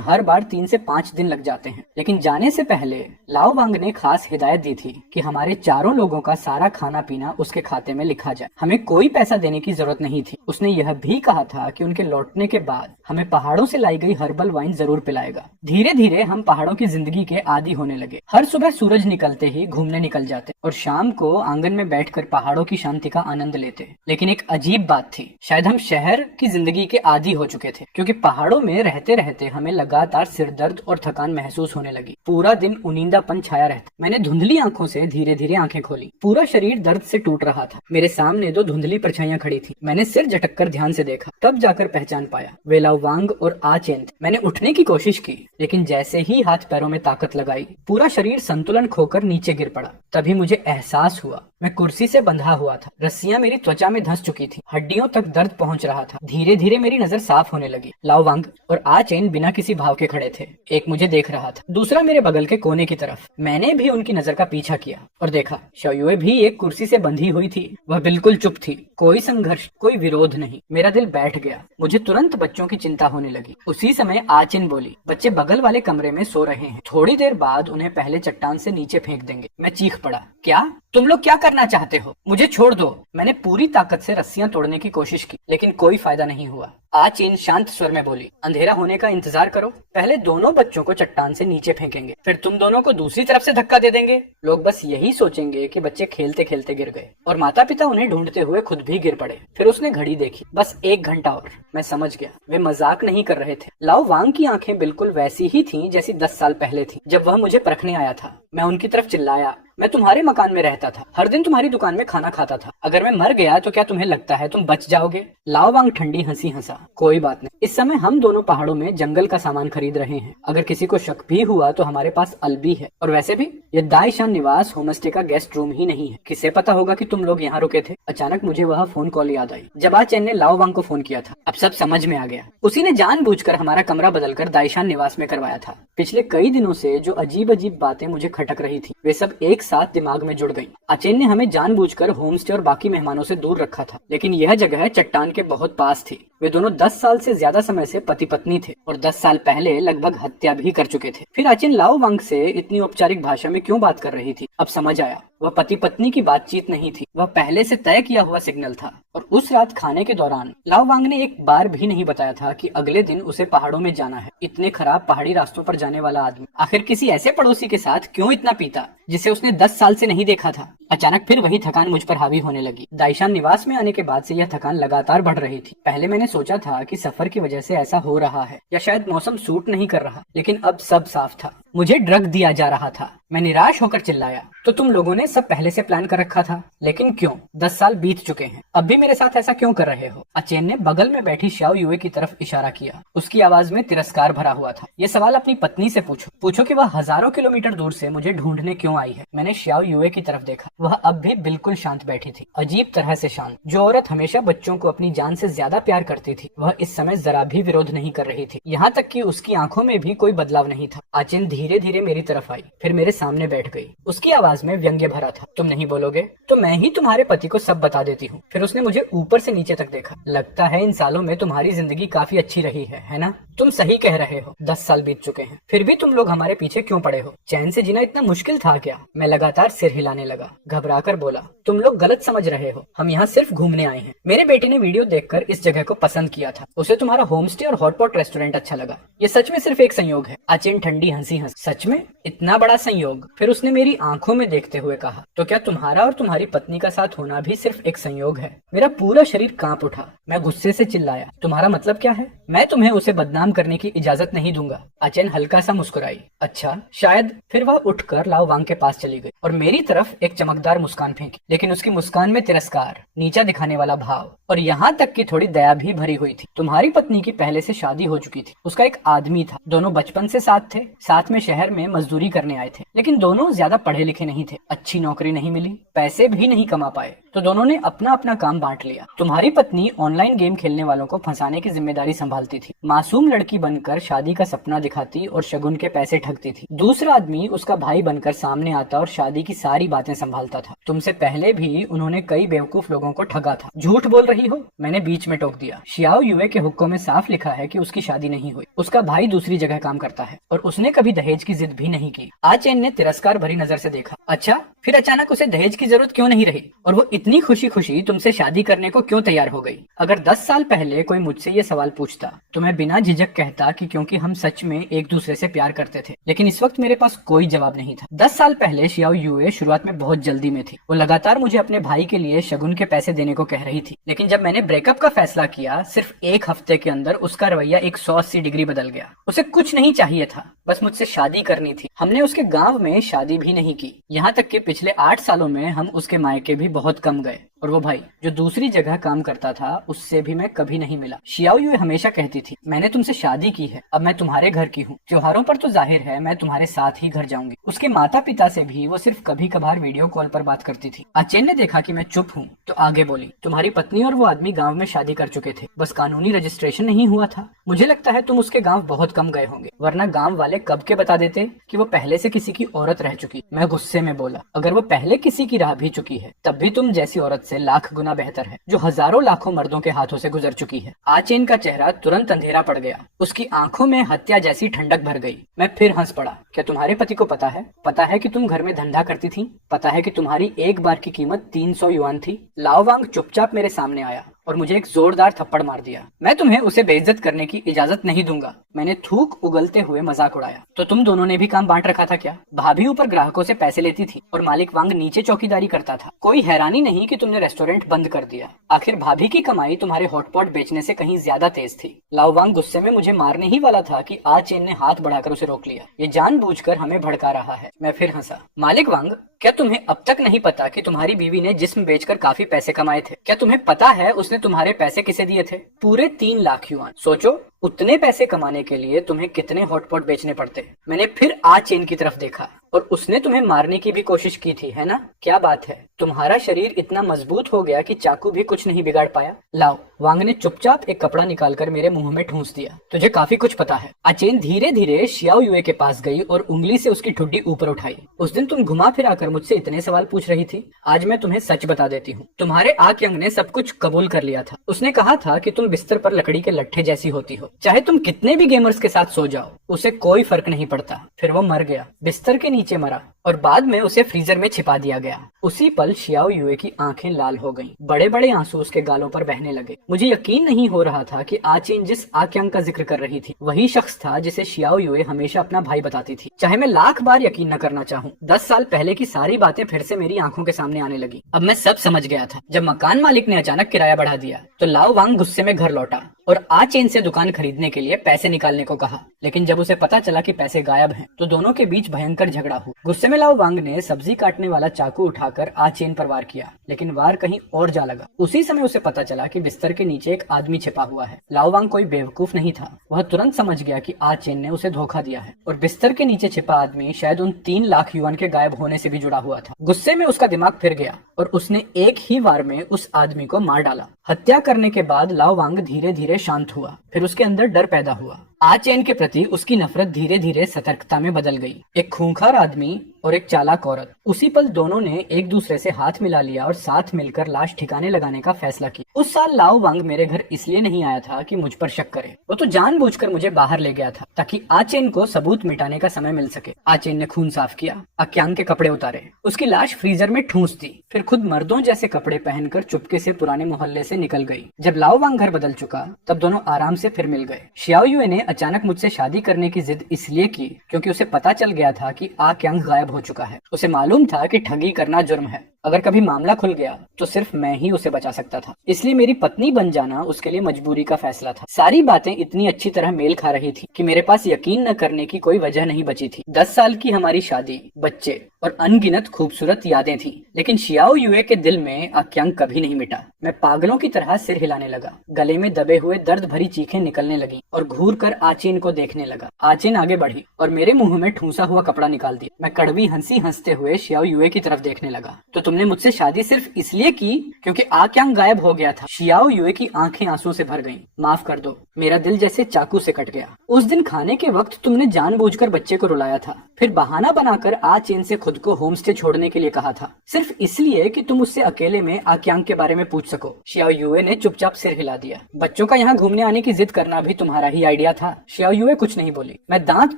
हर बार 3 से 5 दिन लग जाते हैं। लेकिन जाने से पहले लाओ वांग ने खास हिदायत दी थी कि हमारे चारों लोगों का सारा खाना पीना उसके खाते में लिखा जाए। हमें कोई पैसा देने की जरूरत नहीं थी। उसने यह भी कहा था कि उनके लौटने के बाद हमें पहाड़ों से लाई गई हर्बल वाइन जरूर पिलाएगा। धीरे धीरे हम पहाड़ों की जिंदगी के आदी आदी होने लगे। हर सुबह सूरज निकलते ही घूमने निकल जाते और शाम को आंगन में बैठकर पहाड़ों की शांति का आनंद लेते। लेकिन एक अजीब बात थी, शायद हम शहर की जिंदगी के आदी हो चुके थे, क्योंकि पहाड़ों में रहते रहते हमें लगातार सिर दर्द और थकान महसूस होने लगी। पूरा दिन उनींदापन छाया रहता। मैंने धुंधली आंखों से धीरे धीरे आंखें खोली। पूरा शरीर दर्द से टूट रहा था। मेरे सामने दो धुंधली परछाइयां खड़ी थी। मैंने सिर झटककर ध्यान से देखा, तब जाकर पहचान पाया वे लाओ वांग और आ चेन थे। मैंने उठने की कोशिश की, लेकिन जैसे ही हाथ पैरों में ताकत लगाई, पूरा शरीर संतुलन खोकर नीचे गिर पड़ा। तभी मुझे एहसास हुआ मैं कुर्सी से बंधा हुआ था। रस्सियां मेरी त्वचा में धंस चुकी थी। हड्डियों तक दर्द पहुंच रहा था। धीरे धीरे मेरी नजर साफ होने लगी। लाओ वांग और आ चेन बिना किसी भाव के खड़े थे। एक मुझे देख रहा था, दूसरा मेरे बगल के कोने की तरफ। मैंने भी उनकी नजर का पीछा किया और देखा शाओयुए भी एक कुर्सी से बंधी हुई थी। वह बिल्कुल चुप थी। कोई संघर्ष, कोई विरोध नहीं। मेरा दिल बैठ गया। मुझे तुरंत बच्चों की चिंता होने लगी। उसी समय आ चेन बोली, बच्चे बगल वाले कमरे में सो रहे हैं, थोड़ी देर बाद उन्हें पहले चट्टान से नीचे फेंक देंगे। मैं चीख पड़ा, क्या तुम लोग क्या करना चाहते हो? मुझे छोड़ दो। मैंने पूरी ताकत से रस्सियां तोड़ने की कोशिश की, लेकिन कोई फायदा नहीं हुआ। आ चेन शांत स्वर में बोली, अंधेरा होने का इंतजार करो। पहले दोनों बच्चों को चट्टान से नीचे फेंकेंगे, फिर तुम दोनों को दूसरी तरफ से धक्का दे देंगे। लोग बस यही सोचेंगे कि बच्चे खेलते खेलते गिर गए और माता पिता उन्हें ढूंढते हुए खुद भी गिर पड़े। फिर उसने घड़ी देखी, बस 1 घंटा और। मैं समझ गया, वे मजाक नहीं कर रहे थे। लाओ वांग की आंखें बिल्कुल वैसी ही थीं जैसी 10 साल पहले थी, जब वह मुझे परखने आया था। मैं उनकी तरफ चिल्लाया, मैं तुम्हारे मकान में रहता था, हर दिन तुम्हारी दुकान में खाना खाता था। अगर मैं मर गया तो क्या तुम्हें लगता है तुम बच जाओगे? लाओ वांग ठंडी हंसी हंसा, कोई बात नहीं, इस समय हम दोनों पहाड़ों में जंगल का सामान खरीद रहे हैं। अगर किसी को शक भी हुआ तो हमारे पास अलबी है। और वैसे भी ये दाईशान निवास होमस्टे का गेस्ट रूम ही नहीं है, किसे पता होगा कि तुम लोग यहाँ रुके थे। अचानक मुझे वह फोन कॉल याद आई, जब आ चेन ने लाओ वांग को फोन किया था। अब सब समझ में आ गया। उसी ने जानबूझकर हमारा कमरा बदलकर दाईशान निवास में करवाया था। पिछले कई दिनों से जो अजीब अजीब बातें मुझे खटक रही थी, वे सब एक साथ दिमाग में जुड़ गई। अचेन ने हमें जानबूझकर होमस्टे और बाकी मेहमानों से दूर रखा था, लेकिन यह जगह चट्टान के बहुत पास थी। वे दोनों 10 साल से ज्यादा समय से पति पत्नी थे और 10 साल पहले लगभग हत्या भी कर चुके थे। फिर अचेन लाओ वांग से इतनी औपचारिक भाषा में क्यों बात कर रही थी? अब समझ आया, वह पति पत्नी की बातचीत नहीं थी, वह पहले से तय किया हुआ सिग्नल था। और उस रात खाने के दौरान लाओ वांग ने एक बार भी नहीं बताया था कि अगले दिन उसे पहाड़ों में जाना है। इतने खराब पहाड़ी रास्तों पर जाने वाला आदमी आखिर किसी ऐसे पड़ोसी के साथ क्यों इतना पीता जिसे उसने 10 साल से नहीं देखा था? अचानक फिर वही थकान मुझ पर हावी होने लगी। दाईशान निवास में आने के बाद से यह थकान लगातार बढ़ रही थी। पहले मैंने सोचा था कि सफर की वजह से ऐसा हो रहा है या शायद मौसम सूट नहीं कर रहा, लेकिन अब सब साफ था। मुझे ड्रग दिया जा रहा था। मैं निराश होकर चिल्लाया, तो तुम लोगों ने सब पहले से प्लान कर रखा था, लेकिन क्यों? 10 साल बीत चुके हैं, अब भी मेरे साथ ऐसा क्यों कर रहे हो? अचेन ने बगल में बैठी शाओ युए की तरफ इशारा किया। उसकी आवाज में तिरस्कार भरा हुआ था। ये सवाल अपनी पत्नी से पूछो कि वह हजारों किलोमीटर दूर से मुझे ढूंढने क्यों आई है। मैंने शाओ युए की तरफ देखा। वह अब भी बिल्कुल शांत बैठी थी, अजीब तरह से शांत। जो औरत हमेशा बच्चों को अपनी जान से ज्यादा प्यार करती थी, वह इस समय जरा भी विरोध नहीं कर रही थी। यहाँ तक कि उसकी आंखों में भी कोई बदलाव नहीं था। अचेन धीरे धीरे मेरी तरफ आई, फिर मेरे सामने बैठ गई। उसकी आवाज में व्यंग्य भरा था। तुम नहीं बोलोगे तो मैं ही तुम्हारे पति को सब बता देती हूँ। फिर उसने मुझे ऊपर से नीचे तक देखा। लगता है इन सालों में तुम्हारी जिंदगी काफी अच्छी रही है ना? तुम सही कह रहे हो, 10 साल बीत चुके हैं, फिर भी तुम लोग हमारे पीछे क्यों पड़े हो? चैन से जीना इतना मुश्किल था क्या? मैं लगातार सिर हिलाने लगा। घबराकर बोला, तुम लोग गलत समझ रहे हो, हम यहाँ सिर्फ घूमने आए हैं। मेरे बेटे ने वीडियो देखकर इस जगह को पसंद किया था। उसे तुम्हारा होमस्टे और हॉटपॉट रेस्टोरेंट अच्छा लगा। ये सच में सिर्फ एक संयोग है। अचेन ठंडी हंसी हंस, सच में? इतना बड़ा संयोग? फिर उसने मेरी आंखों में देखते हुए कहा, तो क्या तुम्हारा और तुम्हारी पत्नी का साथ होना भी सिर्फ एक संयोग है? मेरा पूरा शरीर कांप उठा। मैं गुस्से से चिल्लाया, तुम्हारा मतलब क्या है? मैं तुम्हें उसे बदनाम करने की इजाजत नहीं दूंगा। अचेन हल्का सा मुस्कुराई, अच्छा शायद। फिर वह उठकर लाओ वांग के पास चली गई और मेरी तरफ एक चमकदार मुस्कान फेंकी, लेकिन उसकी मुस्कान में तिरस्कार, नीचा दिखाने वाला भाव और यहाँ तक कि थोड़ी दया भी भरी हुई थी। तुम्हारी पत्नी की पहले से शादी हो चुकी थी, उसका एक आदमी था, दोनों बचपन से साथ थे, साथ में शहर में मजदूरी करने आए थे, लेकिन दोनों ज्यादा पढ़े लिखे नहीं थे, अच्छी नौकरी नहीं मिली, पैसे भी नहीं कमा पाए, तो दोनों ने अपना अपना काम बांट लिया। तुम्हारी पत्नी ऑनलाइन गेम खेलने वालों को फंसाने की जिम्मेदारी संभालती थी, मासूम लड़की बनकर शादी का सपना दिखाती और शगुन के पैसे ठगती थी। दूसरा आदमी उसका भाई बनकर सामने आता और शादी की सारी बातें संभालता था। तुमसे पहले भी उन्होंने कई बेवकूफ लोगों को ठगा था। झूठ बोल रही हो, मैंने बीच में टोक दिया। शियाओ युए के हुक्कों में साफ लिखा है कि उसकी शादी नहीं हुई, उसका भाई दूसरी जगह काम करता है और उसने कभी दहेज की जिद भी नहीं की। आ चेन ने तिरस्कार भरी नजर से देखा। अच्छा, फिर अचानक उसे दहेज की जरूरत क्यों नहीं रही? और वो इतनी खुशी खुशी तुमसे शादी करने को क्यों तैयार हो गई? अगर 10 साल पहले कोई मुझसे ये सवाल पूछता तो मैं बिना झिझक कहता कि क्योंकि हम सच में एक दूसरे से प्यार करते थे। लेकिन इस वक्त मेरे पास कोई जवाब नहीं था। 10 साल पहले शियाओ यूए शुरुआत में बहुत जल्दी में थी। वो लगातार मुझे अपने भाई के लिए शगुन के पैसे देने को कह रही थी। लेकिन जब मैंने ब्रेकअप का फैसला किया, सिर्फ एक हफ्ते के अंदर उसका रवैया 180 डिग्री बदल गया। उसे कुछ नहीं चाहिए था, बस मुझसे शादी करनी थी। हमने उसके गांव में शादी भी नहीं की, यहाँ तक कि पिछले 8 सालों में हम उसके मायके भी बहुत कम गए। और वो भाई जो दूसरी जगह काम करता था, उससे भी मैं कभी नहीं मिला। शियाओ यूए हमेशा कहती थी, मैंने तुमसे शादी की है, अब मैं तुम्हारे घर की हूँ। त्योहारों पर तो जाहिर है मैं तुम्हारे साथ ही घर जाऊंगी। उसके माता पिता से भी वो सिर्फ कभी कभार वीडियो कॉल पर बात करती थी। आचेन ने देखा कि मैं चुप हूँ तो आगे बोली, तुम्हारी पत्नी और वो आदमी गाँव में शादी कर चुके थे, बस कानूनी रजिस्ट्रेशन नहीं हुआ था। मुझे लगता है तुम उसके गाँव बहुत कम गए होंगे, वरना गाँव वाले कब के बता देते कि वो पहले से किसी की औरत रह चुकी। मैं गुस्से में बोला, अगर वो पहले किसी की राह भी चुकी है तब भी तुम जैसी औरत से लाख गुना बेहतर है, जो हजारों लाखों मर्दों के हाथों से गुजर चुकी है। आचेन का चेहरा तुरंत अंधेरा पड़ गया, उसकी आंखों में हत्या जैसी ठंडक भर गई। मैं फिर हंस पड़ा। क्या तुम्हारे पति को पता है? पता है कि तुम घर में धंधा करती थी? पता है कि तुम्हारी एक बार की कीमत 300 युआन थी? लाओ वांग चुपचाप मेरे सामने आया और मुझे एक जोरदार थप्पड़ मार दिया। मैं तुम्हें उसे बेइज्जत करने की इजाजत नहीं दूंगा, मैंने थूक उगलते हुए मजाक उड़ाया। तो तुम दोनों ने भी काम बांट रखा था क्या? भाभी ऊपर ग्राहकों से पैसे लेती थी और मालिक वांग नीचे चौकीदारी करता था। कोई हैरानी नहीं कि तुमने रेस्टोरेंट बंद कर दिया। आखिर भाभी की कमाई तुम्हारे हॉटपॉट बेचने से कहीं ज्यादा तेज थी। लाओ वांग गुस्से में मुझे मारने ही वाला था कि आ चेन ने हाथ बढ़ाकर उसे रोक लिया। ये जानबूझकर हमें भड़का रहा है। मैं फिर हंसा। मालिक वांग, क्या तुम्हें अब तक नहीं पता कि तुम्हारी बीवी ने जिस्म बेचकर काफी पैसे कमाए थे? क्या तुम्हें पता है उसने तुम्हारे पैसे किसे दिए थे? पूरे 3 लाख युआन। सोचो, उतने पैसे कमाने के लिए तुम्हें कितने हॉटपॉट बेचने पड़ते। मैंने फिर आ चेन की तरफ देखा। और उसने तुम्हें मारने की भी कोशिश की थी, है ना? क्या बात है, तुम्हारा शरीर इतना मजबूत हो गया कि चाकू भी कुछ नहीं बिगाड़ पाया। लाओ, वांग ने चुपचाप एक कपड़ा निकालकर मेरे मुंह में ठूंस दिया। तुझे काफी कुछ पता है। आचेन धीरे धीरे शियाओ यूए के पास गई और उंगली से उसकी ठुड्डी ऊपर उठाई। उस दिन तुम घुमा फिरा कर मुझसे इतने सवाल पूछ रही थी, आज मैं तुम्हें सच बता देती हूँ। तुम्हारे आक्यंग ने सब कुछ कबूल कर लिया था। उसने कहा था कि तुम बिस्तर पर लकड़ी के लट्ठे जैसी होती हो, चाहे तुम कितने भी गेमर्स के साथ सो जाओ, उसे कोई फर्क नहीं पड़ता। फिर वो मर गया, बिस्तर के नीचे मरा और बाद में उसे फ्रीजर में छिपा दिया गया। उसी पल शियाओ यूए की आंखें लाल हो गईं। बड़े बड़े आंसू उसके गालों पर बहने लगे। मुझे यकीन नहीं हो रहा था कि आचेन जिस आक्यंग का जिक्र कर रही थी वही शख्स था जिसे शियाओ यूए हमेशा अपना भाई बताती थी। चाहे मैं लाख बार यकीन न करना चाहूँ, 10 साल पहले की सारी बातें फिर से मेरी आंखों के सामने आने लगी। अब मैं सब समझ गया था। जब मकान मालिक ने अचानक किराया बढ़ा दिया तो लाओ वांग गुस्से में घर लौटा और आचेन से दुकान खरीदने के लिए पैसे निकालने को कहा। लेकिन जब उसे पता चला कि पैसे गायब हैं, तो दोनों के बीच भयंकर झगड़ा हुआ। गुस्से में लाओ वांग ने सब्जी काटने वाला चाकू उठाकर आचेन पर वार किया, लेकिन वार कहीं और जा लगा। उसी समय उसे पता चला कि बिस्तर के नीचे एक आदमी छिपा हुआ है। लाओ वांग कोई बेवकूफ नहीं था। वह तुरंत समझ गया कि आचेन ने उसे धोखा दिया है और बिस्तर के नीचे छिपा आदमी शायद उन 3 लाख युआन के गायब होने से भी जुड़ा हुआ था। गुस्से में उसका दिमाग फिर गया और उसने एक ही वार में उस आदमी को मार डाला। हत्या करने के बाद लाओ वांग धीरे धीरे शांत हुआ। फिर उसके अंदर डर पैदा हुआ। आचेन के प्रति उसकी नफरत धीरे धीरे सतर्कता में बदल गई। एक खूंखार आदमी और एक चालाक औरत। उसी पल दोनों ने एक दूसरे से हाथ मिला लिया और साथ मिलकर लाश ठिकाने लगाने का फैसला किया। उस साल लाओ वांग मेरे घर इसलिए नहीं आया था कि मुझ पर शक करे। वो तो जानबूझकर मुझे बाहर ले गया था ताकि आचेन को सबूत मिटाने का समय मिल सके। आचेन ने खून साफ किया, आक्यांग के कपड़े उतारे, उसकी लाश फ्रीजर में ठूंस दी, फिर खुद मर्दों जैसे कपड़े पहनकर चुपके से पुराने मोहल्ले से निकल गई। जब लाओ वांग घर बदल चुका तब दोनों आराम से फिर मिल गए। शियाओ यूए ने अचानक मुझसे शादी करने की जिद इसलिए की क्योंकि उसे पता चल गया था कि आक्यांग गायब हो चुका है। उसे मालूम था कि ठगी करना जुर्म है। अगर कभी मामला खुल गया तो सिर्फ मैं ही उसे बचा सकता था। इसलिए मेरी पत्नी बन जाना उसके लिए मजबूरी का फैसला था। सारी बातें इतनी अच्छी तरह मेल खा रही थी कि मेरे पास यकीन न करने की कोई वजह नहीं बची थी। 10 साल की हमारी शादी, बच्चे और अनगिनत खूबसूरत यादें थी, लेकिन शियाओ यूए के दिल में आक्यांग कभी नहीं मिटा। मैं पागलों की तरह सिर हिलाने लगा, गले में दबे हुए दर्द भरी चीखें निकलने लगी और घूर कर आचेन को देखने लगा। आचेन आगे बढ़ी और मेरे मुंह में ठूंसा हुआ कपड़ा निकाल दिया। मैं कड़वी हंसी हंसते हुए शियाओ यूए की तरफ देखने लगा। तो तुमने मुझसे शादी सिर्फ इसलिए की क्योंकि आक्यांग गायब हो गया था? शियाओ यूए की आंखें आंसुओं से भर गईं। माफ कर दो, मेरा दिल जैसे चाकू से कट गया। उस दिन खाने के वक्त तुमने जानबूझकर बच्चे को रुलाया था, फिर बहाना बनाकर आचेन से खुद को होम स्टे छोड़ने के लिए कहा था, सिर्फ इसलिए कि तुम उससे अकेले में आक्यांग के बारे में पूछ सको। शियाओ यूए ने चुपचाप सिर हिला दिया। बच्चों का यहाँ घूमने आने की जिद करना भी तुम्हारा ही आइडिया था? शियाओ यूए कुछ नहीं बोली। मैं दांत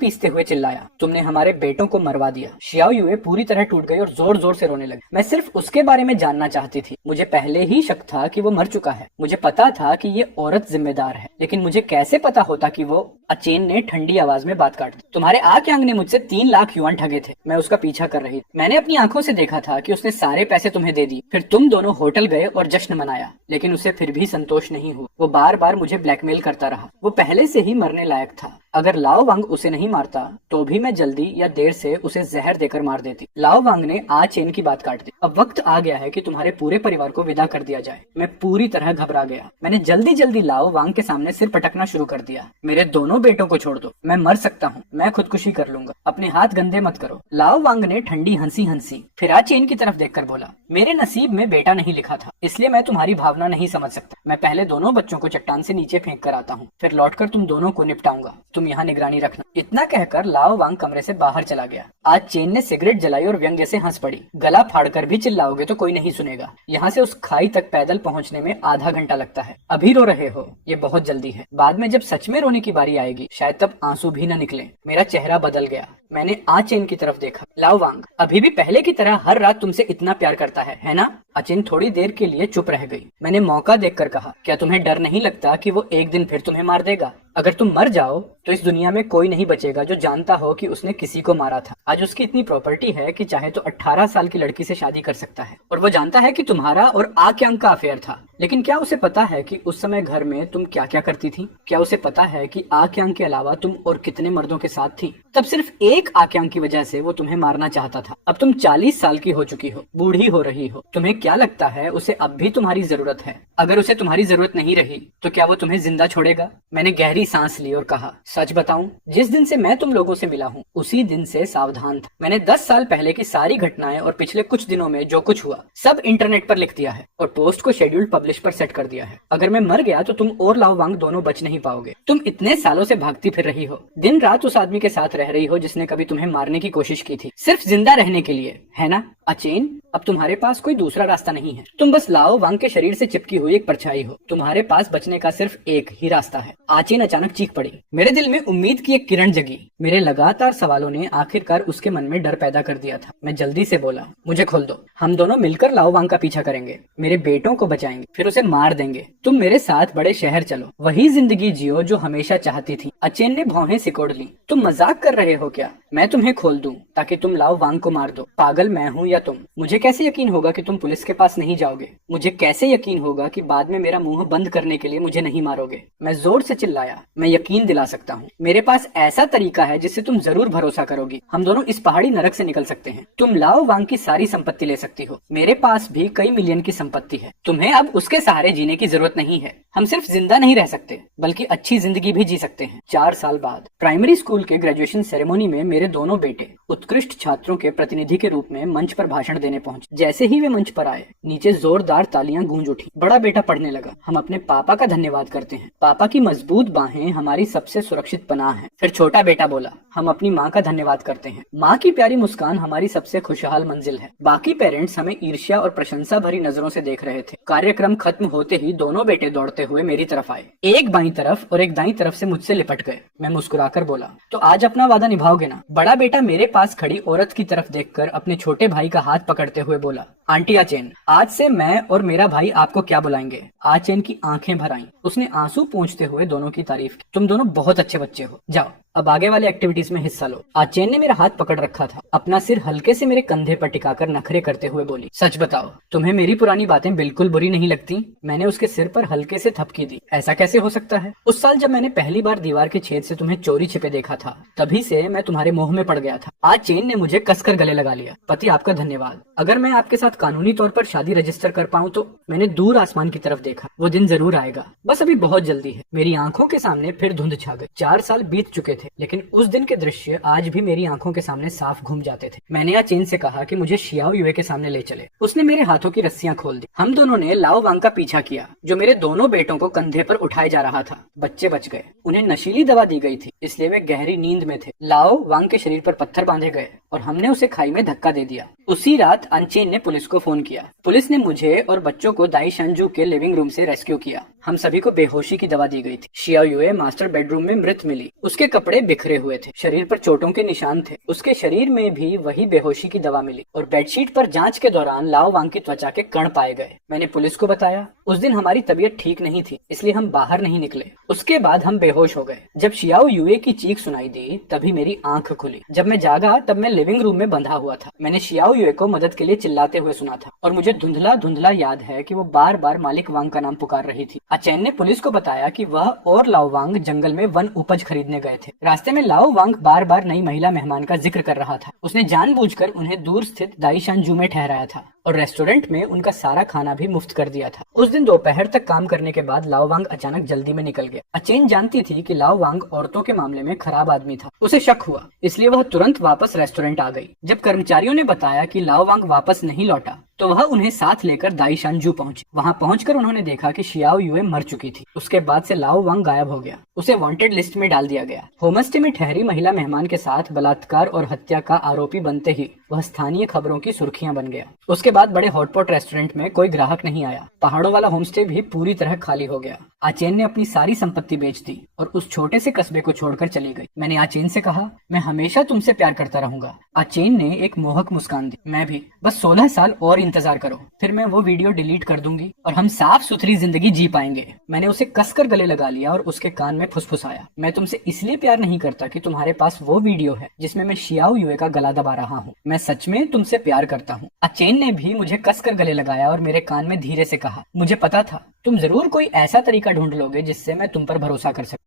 पीसते हुए चिल्लाया, तुमने हमारे बेटों को मरवा दिया। शियाओ यूए पूरी तरह टूट गई और जोर जोर से रोने लगी। मैं सिर्फ सिर्फ उसके बारे में जानना चाहती थी। मुझे पहले ही शक था कि वो मर चुका है। मुझे पता था कि ये औरत जिम्मेदार है, लेकिन मुझे कैसे पता होता कि वो। अचेन ने ठंडी आवाज में बात काट दी। तुम्हारे आक्यांग ने मुझसे 3 लाख युआन ठगे थे। मैं उसका पीछा कर रही थी। मैंने अपनी आंखों से देखा था कि उसने सारे पैसे तुम्हें दे दी। फिर तुम दोनों होटल गए और जश्न मनाया, लेकिन उसे फिर भी संतोष नहीं हुआ। वो बार बार मुझे ब्लैकमेल करता रहा। वो पहले से ही मरने लायक था। अगर लाओ वांग उसे नहीं मारता तो भी मैं जल्दी या देर से उसे जहर देकर मार देती। लाओ वांग ने आ चेन की बात काट दी। अब वक्त आ गया है कि तुम्हारे पूरे परिवार को विदा कर दिया जाए। मैं पूरी तरह घबरा गया। मैंने जल्दी जल्दी लाओ वांग के सामने सिर पटकना शुरू कर दिया। मेरे दोनों बेटों को छोड़ दो, मैं मर सकता हूँ, मैं खुदकुशी कर लूंगा, अपने हाथ गंदे मत करो। लाओ वांग ने ठंडी हंसी हंसी फिर आ चेन की तरफ देखकर बोला, मेरे नसीब में बेटा नहीं लिखा था, इसलिए मैं तुम्हारी भावना नहीं समझ सकता। मैं पहले दोनों बच्चों को चट्टान से नीचे फेंक कर आता हूँ, फिर लौटकर तुम दोनों को निपटाऊंगा। तुम यहाँ निगरानी रखना। इतना कहकर लाओ वांग कमरे से बाहर चला गया। आज चेन ने सिगरेट जलाई और व्यंग्य से हंस पड़ी। गला फाड़कर भी चिल्लाओगे तो कोई नहीं सुनेगा। यहाँ से उस खाई तक पैदल पहुँचने में आधा घंटा लगता है। अभी रो रहे हो, ये बहुत जल्दी है। बाद में जब सच में रोने की बारी आएगी शायद तब आंसू भी न निकले। मेरा चेहरा बदल गया। मैंने आचेन की तरफ देखा। लाओ वांग अभी भी पहले की तरह हर रात तुमसे इतना प्यार करता है ना? अचेन थोड़ी देर के लिए चुप रह गई। मैंने मौका देखकर कहा, क्या तुम्हें डर नहीं लगता कि वो एक दिन फिर तुम्हें मार देगा? अगर तुम मर जाओ तो इस दुनिया में कोई नहीं बचेगा जो जानता हो कि उसने किसी को मारा था। आज उसकी इतनी प्रॉपर्टी है कि चाहे तो 18 साल की लड़की से शादी कर सकता है, और वो जानता है कि तुम्हारा और आक्यांग का अफेयर था। लेकिन क्या उसे पता है कि उस समय घर में तुम क्या क्या करती थी? क्या उसे पता है कि आक्यांग के अलावा तुम और कितने मर्दों के साथ थी? तब सिर्फ एक आक्यांग की वजह से वो तुम्हें मारना चाहता था। अब तुम 40 साल की हो चुकी हो, बूढ़ी हो रही हो। तुम्हें क्या लगता है उसे अब भी तुम्हारी जरूरत है? अगर उसे तुम्हारी जरूरत नहीं रही तो क्या वो तुम्हें जिंदा छोड़ेगा? मैंने गहरी सांस ली और कहा, सच बताऊं, जिस दिन से मैं तुम लोगों से मिला हूँ उसी दिन से सावधान था। मैंने 10 साल पहले की सारी घटनाएं और पिछले कुछ दिनों में जो कुछ हुआ सब इंटरनेट पर लिख दिया है और पोस्ट को शेड्यूल्ड पब्लिश पर सेट कर दिया है। अगर मैं मर गया तो तुम और लाओ वांग दोनों बच नहीं पाओगे। तुम इतने सालों से भागती फिर रही हो, दिन रात उस आदमी के साथ रह रही हो जिसने कभी तुम्हें मारने की कोशिश की थी, सिर्फ जिंदा रहने के लिए, है ना? अचेन, अब तुम्हारे पास कोई दूसरा रास्ता नहीं है। तुम बस लाओ वांग के शरीर से चिपकी हुई एक परछाई हो। तुम्हारे पास बचने का सिर्फ एक ही रास्ता है। आचेन अचानक चीख पड़ी। मेरे दिल में उम्मीद की एक किरण जगी। मेरे लगातार सवालों ने आखिरकार उसके मन में डर पैदा कर दिया था। मैं जल्दी से बोला, मुझे खोल दो। हम दोनों मिलकर लाओ वांग का पीछा करेंगे, मेरे बेटों को बचाएंगे, फिर उसे मार देंगे। तुम मेरे साथ बड़े शहर चलो, वही जिंदगी जियो जो हमेशा चाहती थी। अचेन ने भौहें सिकोड़ ली। तुम मजाक कर रहे हो क्या? मैं तुम्हें खोल दूं ताकि तुम लाओ वांग को मार दो? पागल मैं हूँ या तुम? मुझे कैसे यकीन होगा कि तुम पुलिस के पास नहीं जाओगे? मुझे कैसे यकीन होगा कि बाद में मेरा मुंह बंद करने के लिए मुझे नहीं मारोगे? मैं जोर से चिल्लाया। मैं यकीन दिला सकता हूँ, मेरे पास ऐसा तरीका है जिससे तुम जरूर भरोसा करोगी। हम दोनों इस पहाड़ी नरक से निकल सकते हैं। तुम लाओ वांग की सारी संपत्ति ले सकती हो। मेरे पास भी कई मिलियन की संपत्ति है। तुम्हें अब उसके सहारे जीने की जरूरत नहीं है। हम सिर्फ जिंदा नहीं रह सकते बल्कि अच्छी जिंदगी भी जी सकते हैं। 4 साल बाद प्राइमरी स्कूल के ग्रेजुएशन सेरेमोनी में मेरे दोनों बेटे उत्कृष्ट छात्रों के प्रतिनिधि के रूप में मंच पर भाषण देने पहुंचे। जैसे ही वे मंच पर आए, नीचे जोरदार तालियां गूंज उठी। बड़ा बेटा पढ़ने लगा, हम अपने पापा का धन्यवाद करते हैं। पापा की मजबूत बाहें हमारी सबसे सुरक्षित पनाह है। फिर छोटा बेटा बोला, हम अपनी माँ का धन्यवाद करते हैं। माँ की प्यारी मुस्कान हमारी सबसे खुशहाल मंजिल है। बाकी पेरेंट्स हमें ईर्ष्या और प्रशंसा भरी नजरों से देख रहे थे। कार्यक्रम खत्म होते ही दोनों बेटे दौड़ते हुए मेरी तरफ आए। एक बाईं तरफ और एक दाईं तरफ से मुझसे लिपट गए। मैं मुस्कुराकर बोला, तो आज अपना वादा निभाओगे ना? बड़ा बेटा मेरे पास खड़ी औरत की तरफ देखकर अपने छोटे भाई का हाथ पकड़ते हुए बोला, आंटी आचेन, आज से मैं और मेरा भाई आपको क्या बुलाएंगे? आचेन की आंखें भर आईं। उसने आंसू पोंछते हुए दोनों की तारीफ की। तुम दोनों बहुत अच्छे बच्चे हो, जाओ अब आगे वाले एक्टिविटीज में हिस्सा लो। आचेन ने मेरा हाथ पकड़ रखा था। अपना सिर हल्के से मेरे कंधे पर टिकाकर नखरे करते हुए बोली, सच बताओ, तुम्हें मेरी पुरानी बातें बिल्कुल बुरी नहीं लगती? मैंने उसके सिर पर हल्के से थपकी दी। ऐसा कैसे हो सकता है? उस साल जब मैंने पहली बार दीवार के छेद से तुम्हें चोरी छिपे देखा था, तभी से मैं तुम्हारे मोह में पड़ गया था। आचेन ने मुझे कसकर गले लगा लिया। पति आपका धन्यवाद। अगर मैं आपके साथ कानूनी तौर पर शादी रजिस्टर कर पाऊँ तो। मैंने दूर आसमान की तरफ देखा। वो दिन जरूर आएगा, बस अभी बहुत जल्दी है। मेरी आंखों के सामने फिर धुंध छा गई। 4 साल बीत चुके थे, लेकिन उस दिन के दृश्य आज भी मेरी आंखों के सामने साफ घूम जाते थे। मैंने आचेन से कहा कि मुझे शियाओ युए के सामने ले चले। उसने मेरे हाथों की रस्सियां खोल दी। हम दोनों ने लाओ वांग का पीछा किया, जो मेरे दोनों बेटों को कंधे पर उठाए जा रहा था। बच्चे बच गए। उन्हें नशीली दवा दी गई थी, इसलिए वे गहरी नींद में थे। लाओ वांग के शरीर पर पत्थर बांधे गए और हमने उसे खाई में धक्का दे दिया। उसी रात अनचेन ने पुलिस को फोन किया। पुलिस ने मुझे और बच्चों को दाई शंजू के लिविंग रूम से रेस्क्यू किया। हम सभी को बेहोशी की दवा दी गई थी। शियाओ युए मास्टर बेडरूम में मृत मिली। उसके कपड़े बिखरे हुए थे, शरीर पर चोटों के निशान थे। उसके शरीर में भी वही बेहोशी की दवा मिली और बेडशीट पर जांच के दौरान लाओ वांग की त्वचा के कण पाए गए। मैंने पुलिस को बताया। उस दिन हमारी तबीयत ठीक नहीं थी, इसलिए हम बाहर नहीं निकले। उसके बाद हम बेहोश हो गए। जब शियाओ युए की चीख सुनाई दी तभी मेरी आंख खुली। जब मैं जागा तब मैं लिविंग रूम में बंधा हुआ था। मैंने शियाओ युए को मदद के लिए चिल्लाते हुए सुना था और मुझे धुंधला धुंधला याद है कि वो बार बार मालिक वांग का नाम पुकार रही थी। अचेन ने पुलिस को बताया कि वह और लाओ वांग जंगल में वन उपज खरीदने गए थे। रास्ते में लाओ वांग बार बार नई महिला मेहमान का जिक्र कर रहा था। उसने जानबूझकर उन्हें दूर स्थित दाईशानजू में ठहराया था और रेस्टोरेंट में उनका सारा खाना भी मुफ्त कर दिया था। उस दिन दोपहर तक काम करने के बाद लाओ वांग अचानक जल्दी में निकल गया। अचेन जानती थी कि लाओ वांग औरतों के मामले में खराब आदमी था। उसे शक हुआ, इसलिए वह तुरंत वापस रेस्टोरेंट आ गई। जब कर्मचारियों ने बताया कि लाओ वांग वापस नहीं लौटा तो वह उन्हें साथ लेकर दाईशानजू पहुंची। वहां पहुंचकर उन्होंने देखा कि शियाओ युए मर चुकी थी। उसके बाद से लाओ वांग गायब हो गया। उसे वांटेड लिस्ट में डाल दिया गया। होमस्टे में ठहरी महिला मेहमान के साथ बलात्कार और हत्या का आरोपी बनते ही वह स्थानीय खबरों की सुर्खियां बन गया। उसके बाद बड़े हॉटपॉट रेस्टोरेंट में कोई ग्राहक नहीं आया। पहाड़ों वाला होमस्टे भी पूरी तरह खाली हो गया। आचेन ने अपनी सारी संपत्ति बेच दी और उस छोटे से कस्बे को छोड़कर चली गई। मैंने आचेन से कहा, मैं हमेशा तुमसे प्यार करता रहूंगा। आचेन ने एक मोहक मुस्कान दी। मैं भी। बस 16 साल और इंतजार करो, फिर मैं वो वीडियो डिलीट कर दूंगी और हम साफ सुथरी जिंदगी जी पाएंगे। मैंने उसे कसकर गले लगा लिया और उसके कान में फुसफुसाया, मैं तुमसे इसलिए प्यार नहीं करता कि तुम्हारे पास वो वीडियो है जिसमें मैं शियाओ युए का गला दबा रहा हूँ। मैं सच में तुमसे प्यार करता हूँ। अचेन ने भी मुझे कसकर गले लगाया और मेरे कान में धीरे से कहा, मुझे पता था तुम जरूर कोई ऐसा तरीका ढूंढ लोगे जिससे मैं तुम पर भरोसा कर सकूं।